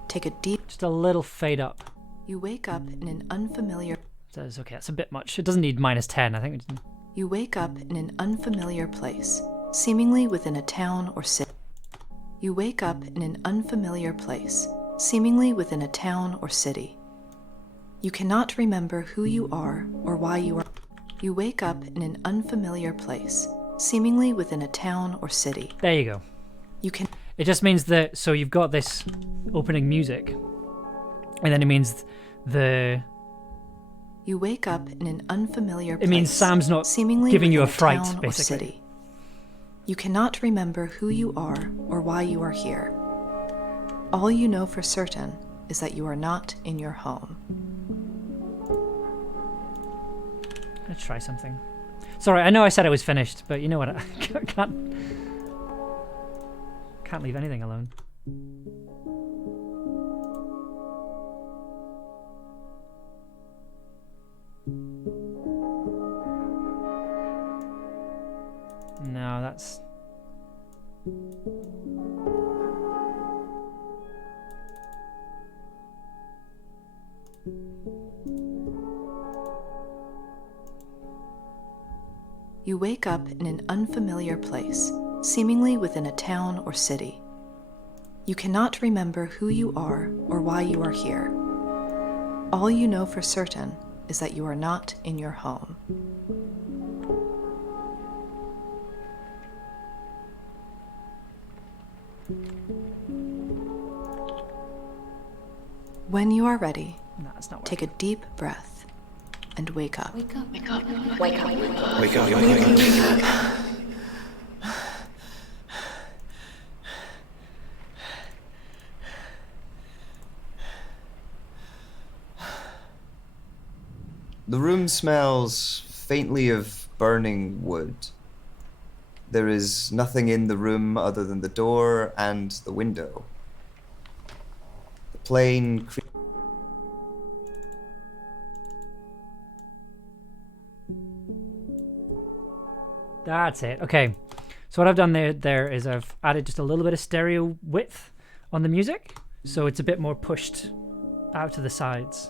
take a deep... Just a little fade up. You wake up in an unfamiliar... That's okay, that's a bit much. It doesn't need -10, I think. You wake up in an unfamiliar place, seemingly within a town or city. You wake up in an unfamiliar place, seemingly within a town or city. You cannot remember who you are or why you are. You wake up in an unfamiliar place, seemingly within a town or city. There you go. You can... It just means that, so you've got this opening music, and then it means You wake up in an unfamiliar place. It means Sam's not seemingly giving you a within fright, town or basically. city. You cannot remember who you are or why you are here. All you know for certain is that you are not in your home. Let's try something. Sorry, I know I said I was finished, but you know what? I can't leave anything alone. No, that's... You wake up in an unfamiliar place, seemingly within a town or city. You cannot remember who you are or why you are here. All you know for certain is that you are not in your home. When you are ready, No, it's not take a deep breath and wake up. Wake up. Wake up. Wake up. Wake up, wake up. The room smells faintly of burning wood. There is nothing in the room other than the door and the window. The plain That's it. Okay. So what I've done there is I've added just a little bit of stereo width on the music, so it's a bit more pushed out to the sides.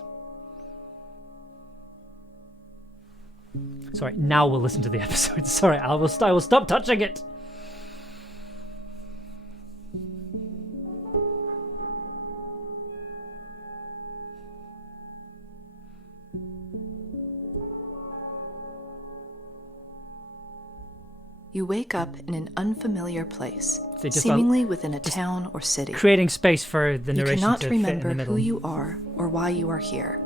Sorry, now we'll listen to the episode. Sorry, I will stop touching it. You wake up in an unfamiliar place, So just seemingly within a town or city. Creating space for the You narration cannot to fit in remember the middle. who you are or why you are here.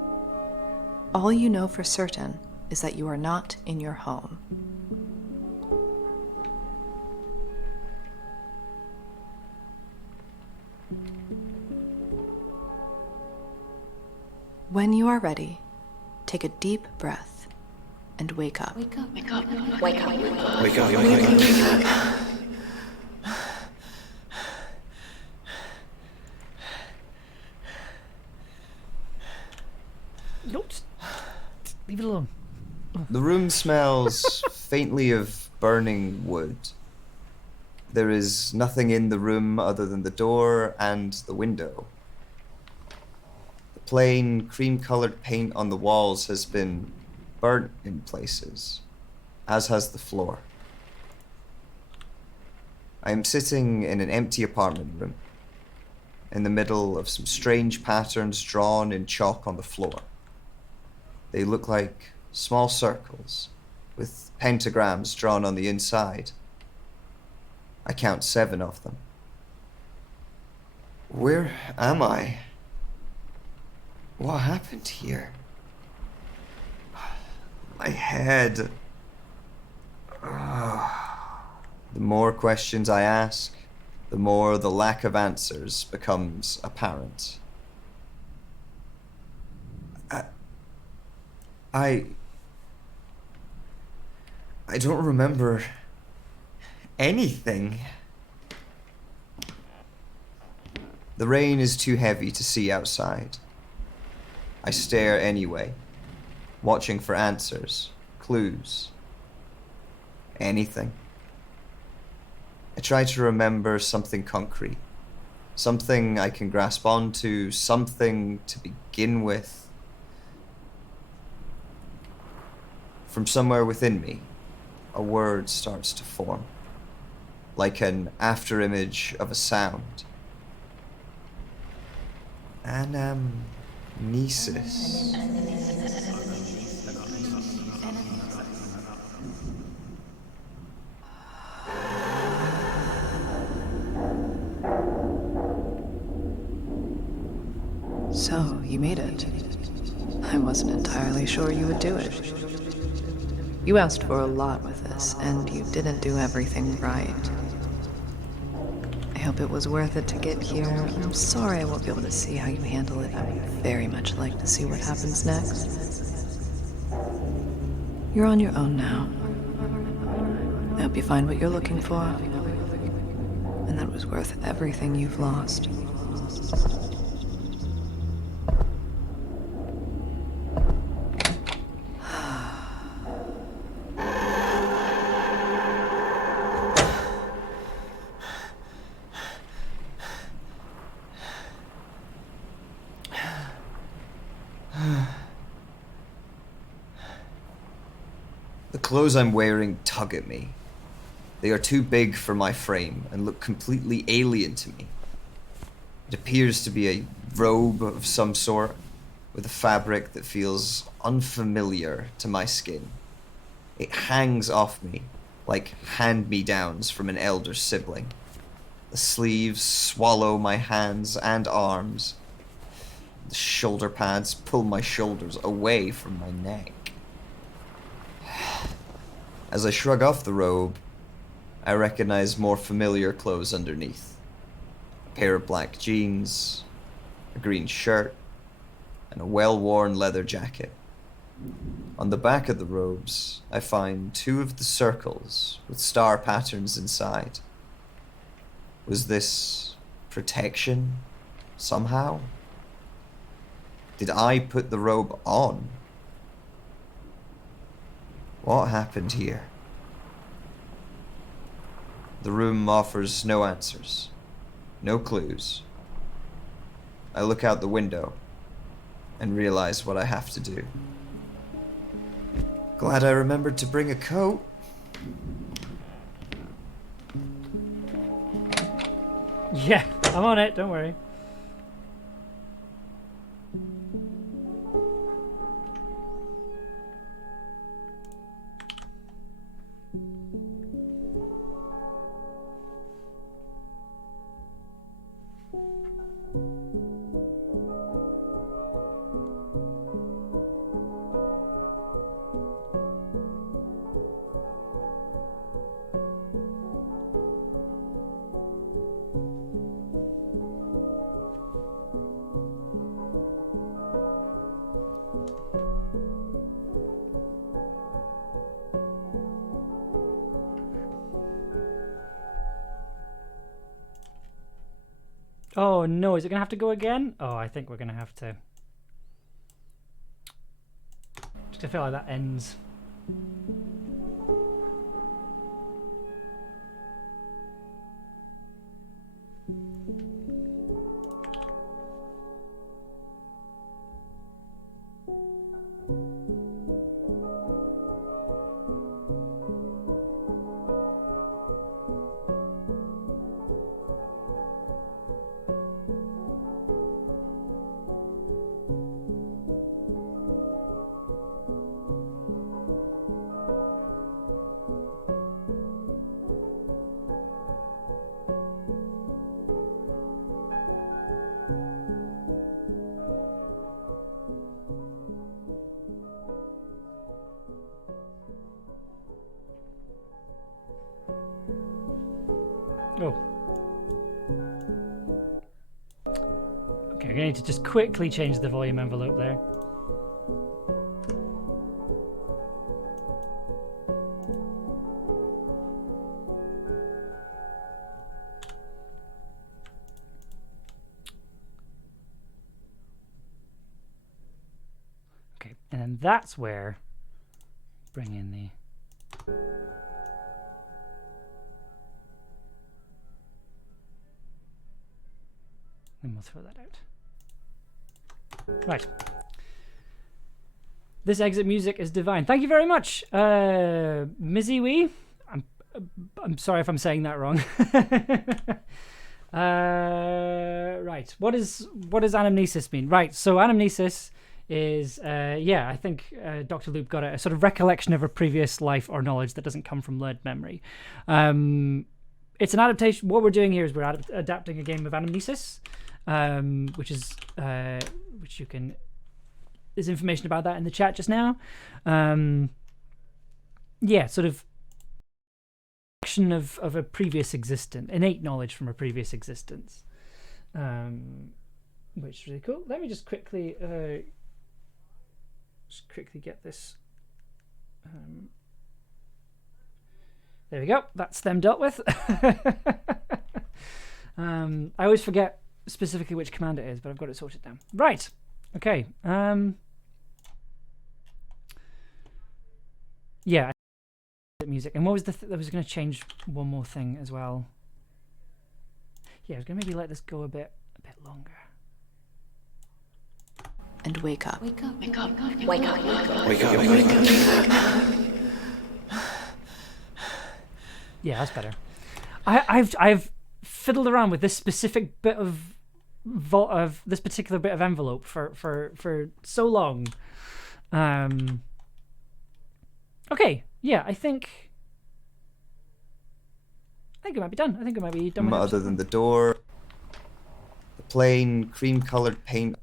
All you know for certain is that you are not in your home. When you are ready, take a deep breath and wake up. Wake up. Wake up. Wake up. Wake up. Wake up. Nope. Just leave it alone. The room smells faintly of burning wood. There is nothing in the room other than the door and the window. The plain cream-colored paint on the walls has been burnt in places, as has the floor. I am sitting in an empty apartment room, in the middle of some strange patterns drawn in chalk on the floor. They look like small circles with pentagrams drawn on the inside. I count 7 of them. Where am I? What happened here? My head. The more questions I ask, the more the lack of answers becomes apparent. I don't remember anything. The rain is too heavy to see outside. I stare anyway, watching for answers, clues, anything. I try to remember something concrete, something I can grasp onto, something to begin with. From somewhere within me, a word starts to form, like an afterimage of a sound. Anamnesis. So, you made it. I wasn't entirely sure you would do it. You asked for a lot with this, and you didn't do everything right. I hope it was worth it to get here. I'm sorry I won't be able to see how you handle it. I would very much like to see what happens next. You're on your own now. I hope you find what you're looking for. And that was worth everything you've lost. The clothes I'm wearing tug at me. They are too big for my frame and look completely alien to me. It appears to be a robe of some sort, with a fabric that feels unfamiliar to my skin. It hangs off me like hand-me-downs from an elder sibling. The sleeves swallow my hands and arms. The shoulder pads pull my shoulders away from my neck. As I shrug off the robe, I recognize more familiar clothes underneath. A pair of black jeans, a green shirt, and a well-worn leather jacket. On the back of the robes, I find 2 of the circles with star patterns inside. Was this protection, somehow? Did I put the robe on? What happened here? The room offers no answers, no clues. I look out the window and realize what I have to do. Glad I remembered to bring a coat. Yeah, I'm on it, don't worry. Oh no, is it gonna have to go again? Oh, I think we're gonna have to. Just to feel like that ends. Oh. Okay, we're going to need to just quickly change the volume envelope there. Okay, and then that's where bring in the and we'll throw that out. Right. This exit music is divine. Thank you very much, Miziwi. I'm sorry if I'm saying that wrong. Right. What does anamnesis mean? Right. So anamnesis is yeah, I think Dr. Loop got it, a sort of recollection of a previous life or knowledge that doesn't come from learned memory. It's an adaptation. What we're doing here is we're adapting a game of Anamnesis, which is which you can. There's information about that in the chat just now. Yeah, sort of action of a previous existence, innate knowledge from a previous existence, which is really cool. Let me just quickly get this. There we go. That's them dealt with. I always forget specifically which command it is, but I've got it sorted down. Right. Okay. Yeah. Music. And what was I was going to change one more thing as well. Yeah, I was going to maybe let this go a bit longer. And wake up. Wake up. Wake up. Wake up. Wake up. Wake up. Yeah, that's better. I've fiddled around with this specific bit of this particular bit of envelope for so long. Okay, yeah, I think it might be done. I think it might be done. Other than the door, the plain cream-colored paint.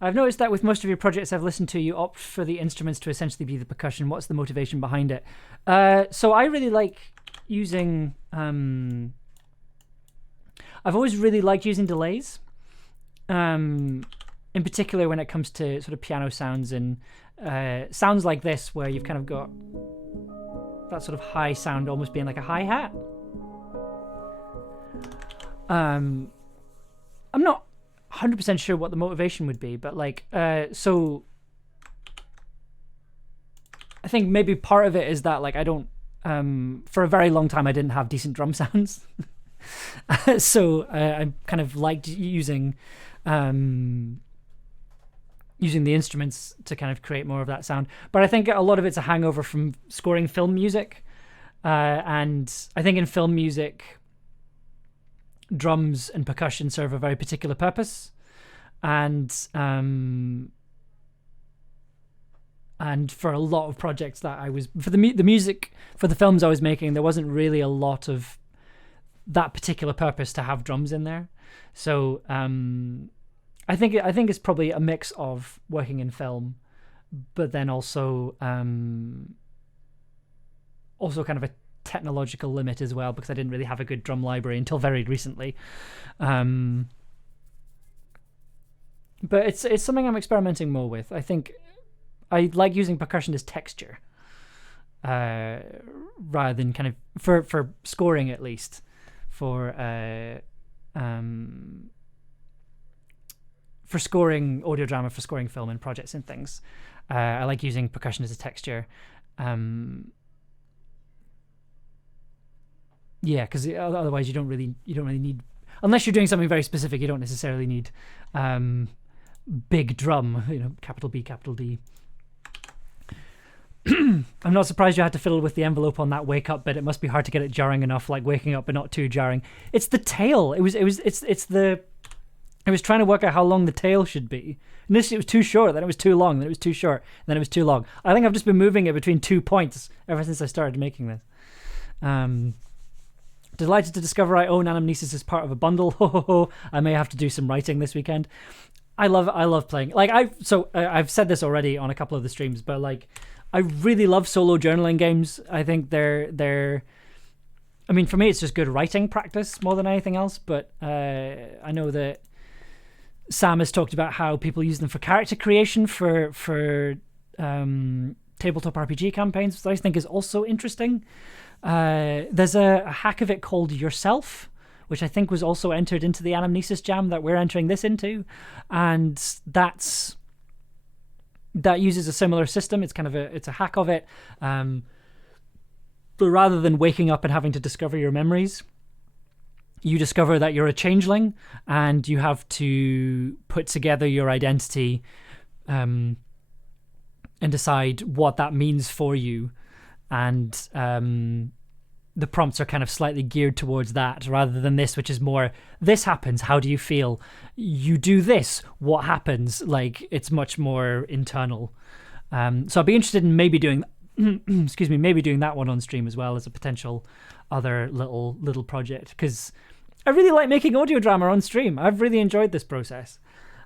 I've noticed that with most of your projects I've listened to, you opt for the instruments to essentially be the percussion. What's the motivation behind it? So I really like using... I've always really liked using delays. in particular when it comes to sort of piano sounds and sounds like this, where you've kind of got that sort of high sound almost being like a hi-hat. I'm not 100% sure what the motivation would be, but like, so I think maybe part of it is that like I don't, for a very long time I didn't have decent drum sounds. So I kind of liked using the instruments to kind of create more of that sound. But I think a lot of it's a hangover from scoring film music. And I think in film music, drums and percussion serve a very particular purpose. And for a lot of projects that I was, for the music, for the films I was making, there wasn't really a lot of that particular purpose to have drums in there. So I think it's probably a mix of working in film, but then also kind of a technological limit as well, because I didn't really have a good drum library until very recently. But it's something I'm experimenting more with. I think I like using percussion as texture, rather than kind of for scoring, at least for scoring audio drama, for scoring film and projects and things. I like using percussion as a texture. Yeah, because otherwise you don't really need, unless you're doing something very specific, you don't necessarily need big drum, capital B, capital D. I'm not surprised you had to fiddle with the envelope on that wake up bit. It must be hard to get it jarring enough, like waking up but not too jarring. It's the tail. I was trying to work out how long the tail should be. Initially it was too short, then it was too long, then it was too short, then it was too long. I think I've just been moving it between 2 points ever since I started making this. Delighted to discover I own Anamnesis as part of a bundle. I may have to do some writing this weekend. I love playing. Like I've said this already on a couple of the streams, but like I really love solo journaling games. I think they're I mean, for me it's just good writing practice more than anything else, but I know that Sam has talked about how people use them for character creation for tabletop RPG campaigns, which I think is also interesting. There's a hack of it called Yourself, which I think was also entered into the Anamnesis jam that we're entering this into, and that uses a similar system. It's kind of it's a hack of it, but rather than waking up and having to discover your memories, you discover that you're a changeling, and you have to put together your identity and decide what that means for you. And the prompts are kind of slightly geared towards that, rather than this, which is more, this happens, how do you feel? You do this, what happens? Like, it's much more internal. So I'd be interested in maybe doing maybe doing that one on stream as well as a potential other little project, because I really like making audio drama on stream. I've really enjoyed this process,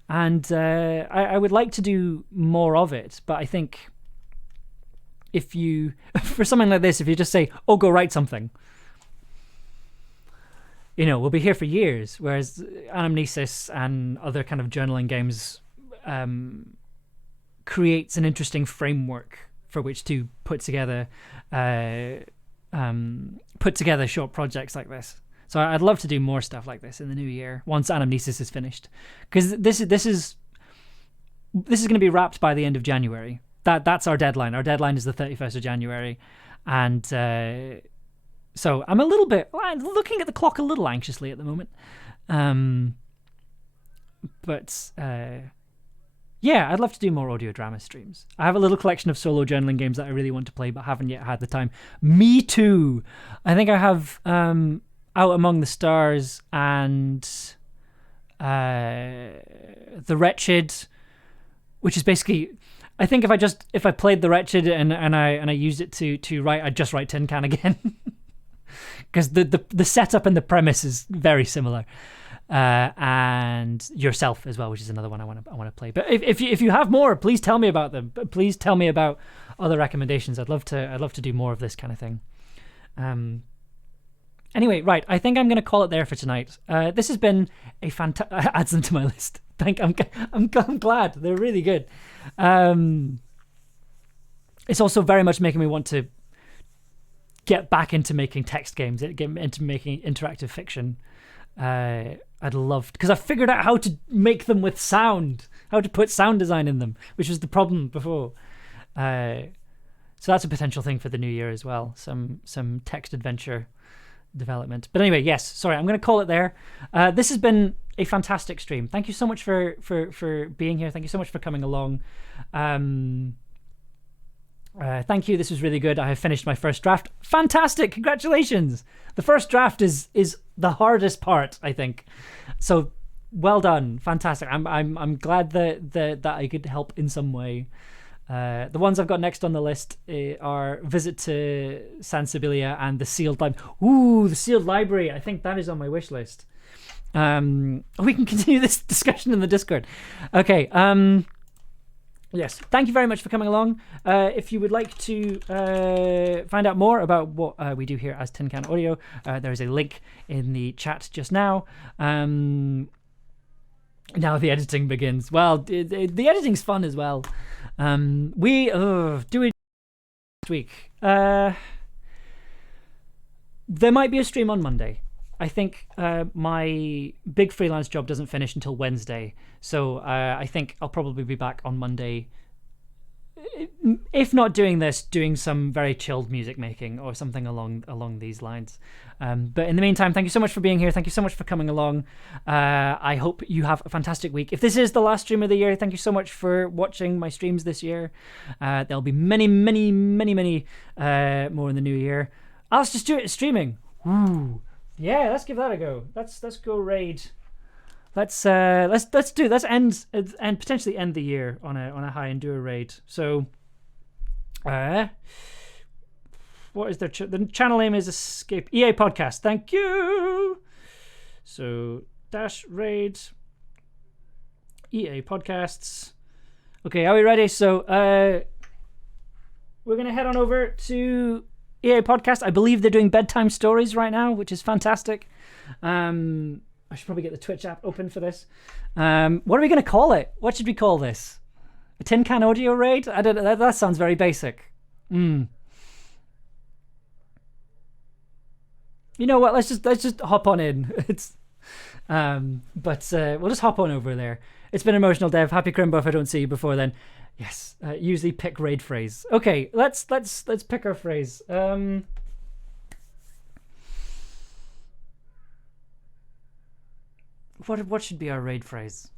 and I would like to do more of it. But I think if you, for something like this, if you just say, oh, go write something, we'll be here for years. Whereas Anamnesis and other kind of journaling games creates an interesting framework for which to put together short projects like this. So I'd love to do more stuff like this in the new year once Anamnesis is finished, because this is going to be wrapped by the end of January. That's our deadline. Our deadline is the 31st of January, and so I'm a little bit looking at the clock a little anxiously at the moment. But yeah, I'd love to do more audio drama streams. I have a little collection of solo journaling games that I really want to play, but haven't yet had the time. Me too. I think I have Out Among the Stars and The Wretched, which is basically, I think if I played The Wretched and I used it to write, I'd just write Tin Can again, because the setup and the premise is very similar. And Yourself as well, which is another one I want to play. But if you have more, please tell me about them. Please tell me about other recommendations. I'd love to do more of this kind of thing. Anyway, right. I think I'm going to call it there for tonight. This has been a fantastic. Adds them to my list. I'm glad they're really good. It's also very much making me want to get back into making text games, get into making interactive fiction. I'd love, because I figured out how to make them with sound, how to put sound design in them, which was the problem before. So that's a potential thing for the new year as well. Some text adventure development. But anyway, yes. Sorry, I'm going to call it there. This has been a fantastic stream. Thank you so much for being here. Thank you so much for coming along. Thank you. This was really good. I have finished my first draft. Fantastic! Congratulations. The first draft is the hardest part, I think. So well done. Fantastic. I'm glad that I could help in some way. The ones I've got next on the list are Visit to San Sibilia and the Sealed Library. Ooh, the Sealed Library. I think that is on my wish list. We can continue this discussion in the Discord. Okay. Yes, thank you very much for coming along. If you would like to find out more about what we do here as Tin Can Audio, there is a link in the chat just now. Now the editing begins. Well, the editing's fun as well. We do it next week. There might be a stream on Monday. I think my big freelance job doesn't finish until Wednesday, so I think I'll probably be back on Monday. If not doing this, doing some very chilled music making or something along these lines. But in the meantime, thank you so much for being here. Thank you so much for coming along. I hope you have a fantastic week. If this is the last stream of the year, thank you so much for watching my streams this year. There'll be many more in the new year. Let's just do it streaming. Ooh. Yeah, let's give that a go. Let's go raid. Let's end and potentially end the year on a high and do a raid. So, what is their the channel name is Escape EA Podcast. Thank you. So --raid EA Podcasts. Okay, are we ready? So we're gonna head on over to EA Podcast. I believe they're doing bedtime stories right now, which is fantastic. I should probably get the Twitch app open for this. What are we going to call it? What should we call this? A Tin Can Audio raid? I don't know. That sounds very basic. You know what? Let's just hop on in. But we'll just hop on over there. It's been Emotional Dev. Happy Crimbo if I don't see you before then. Yes, usually pick raid phrase. Okay, let's pick our phrase. What should be our raid phrase?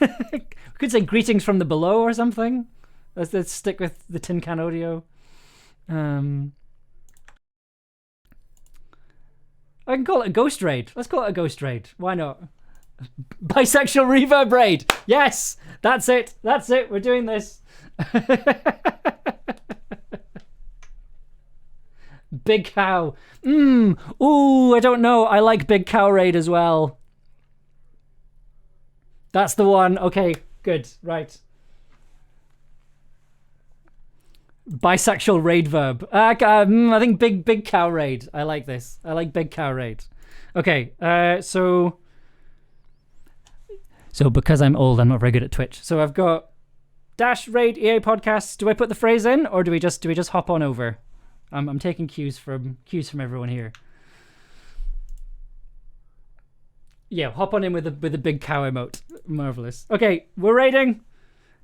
We could say greetings from the below or something. Let's stick with the Tin Can Audio. I can call it a ghost raid. Let's call it a ghost raid. Why not? Bisexual reverb raid. Yes, that's it. We're doing this. Big Cow. Ooh, I don't know. I like Big Cow raid as well. That's the one. Okay, good. Right. Bisexual raid verb. I think big cow raid. I like this. I like Big Cow raid. Okay, so because I'm old, I'm not very good at Twitch. So I've got --raid EA Podcasts. Do I put the phrase in, or do we just hop on over? I'm taking cues from everyone here. Yeah, hop on in with the big cow emote. Marvelous. Okay, we're raiding.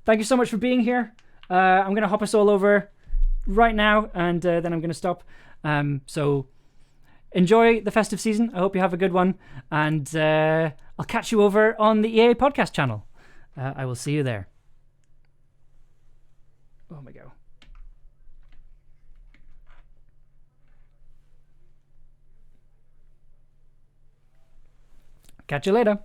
Thank you so much for being here. I'm gonna hop us all over right now, and then I'm gonna stop. So enjoy the festive season. I hope you have a good one, and I'll catch you over on the EA Podcast channel. I will see you there. Oh my god. Catch you later.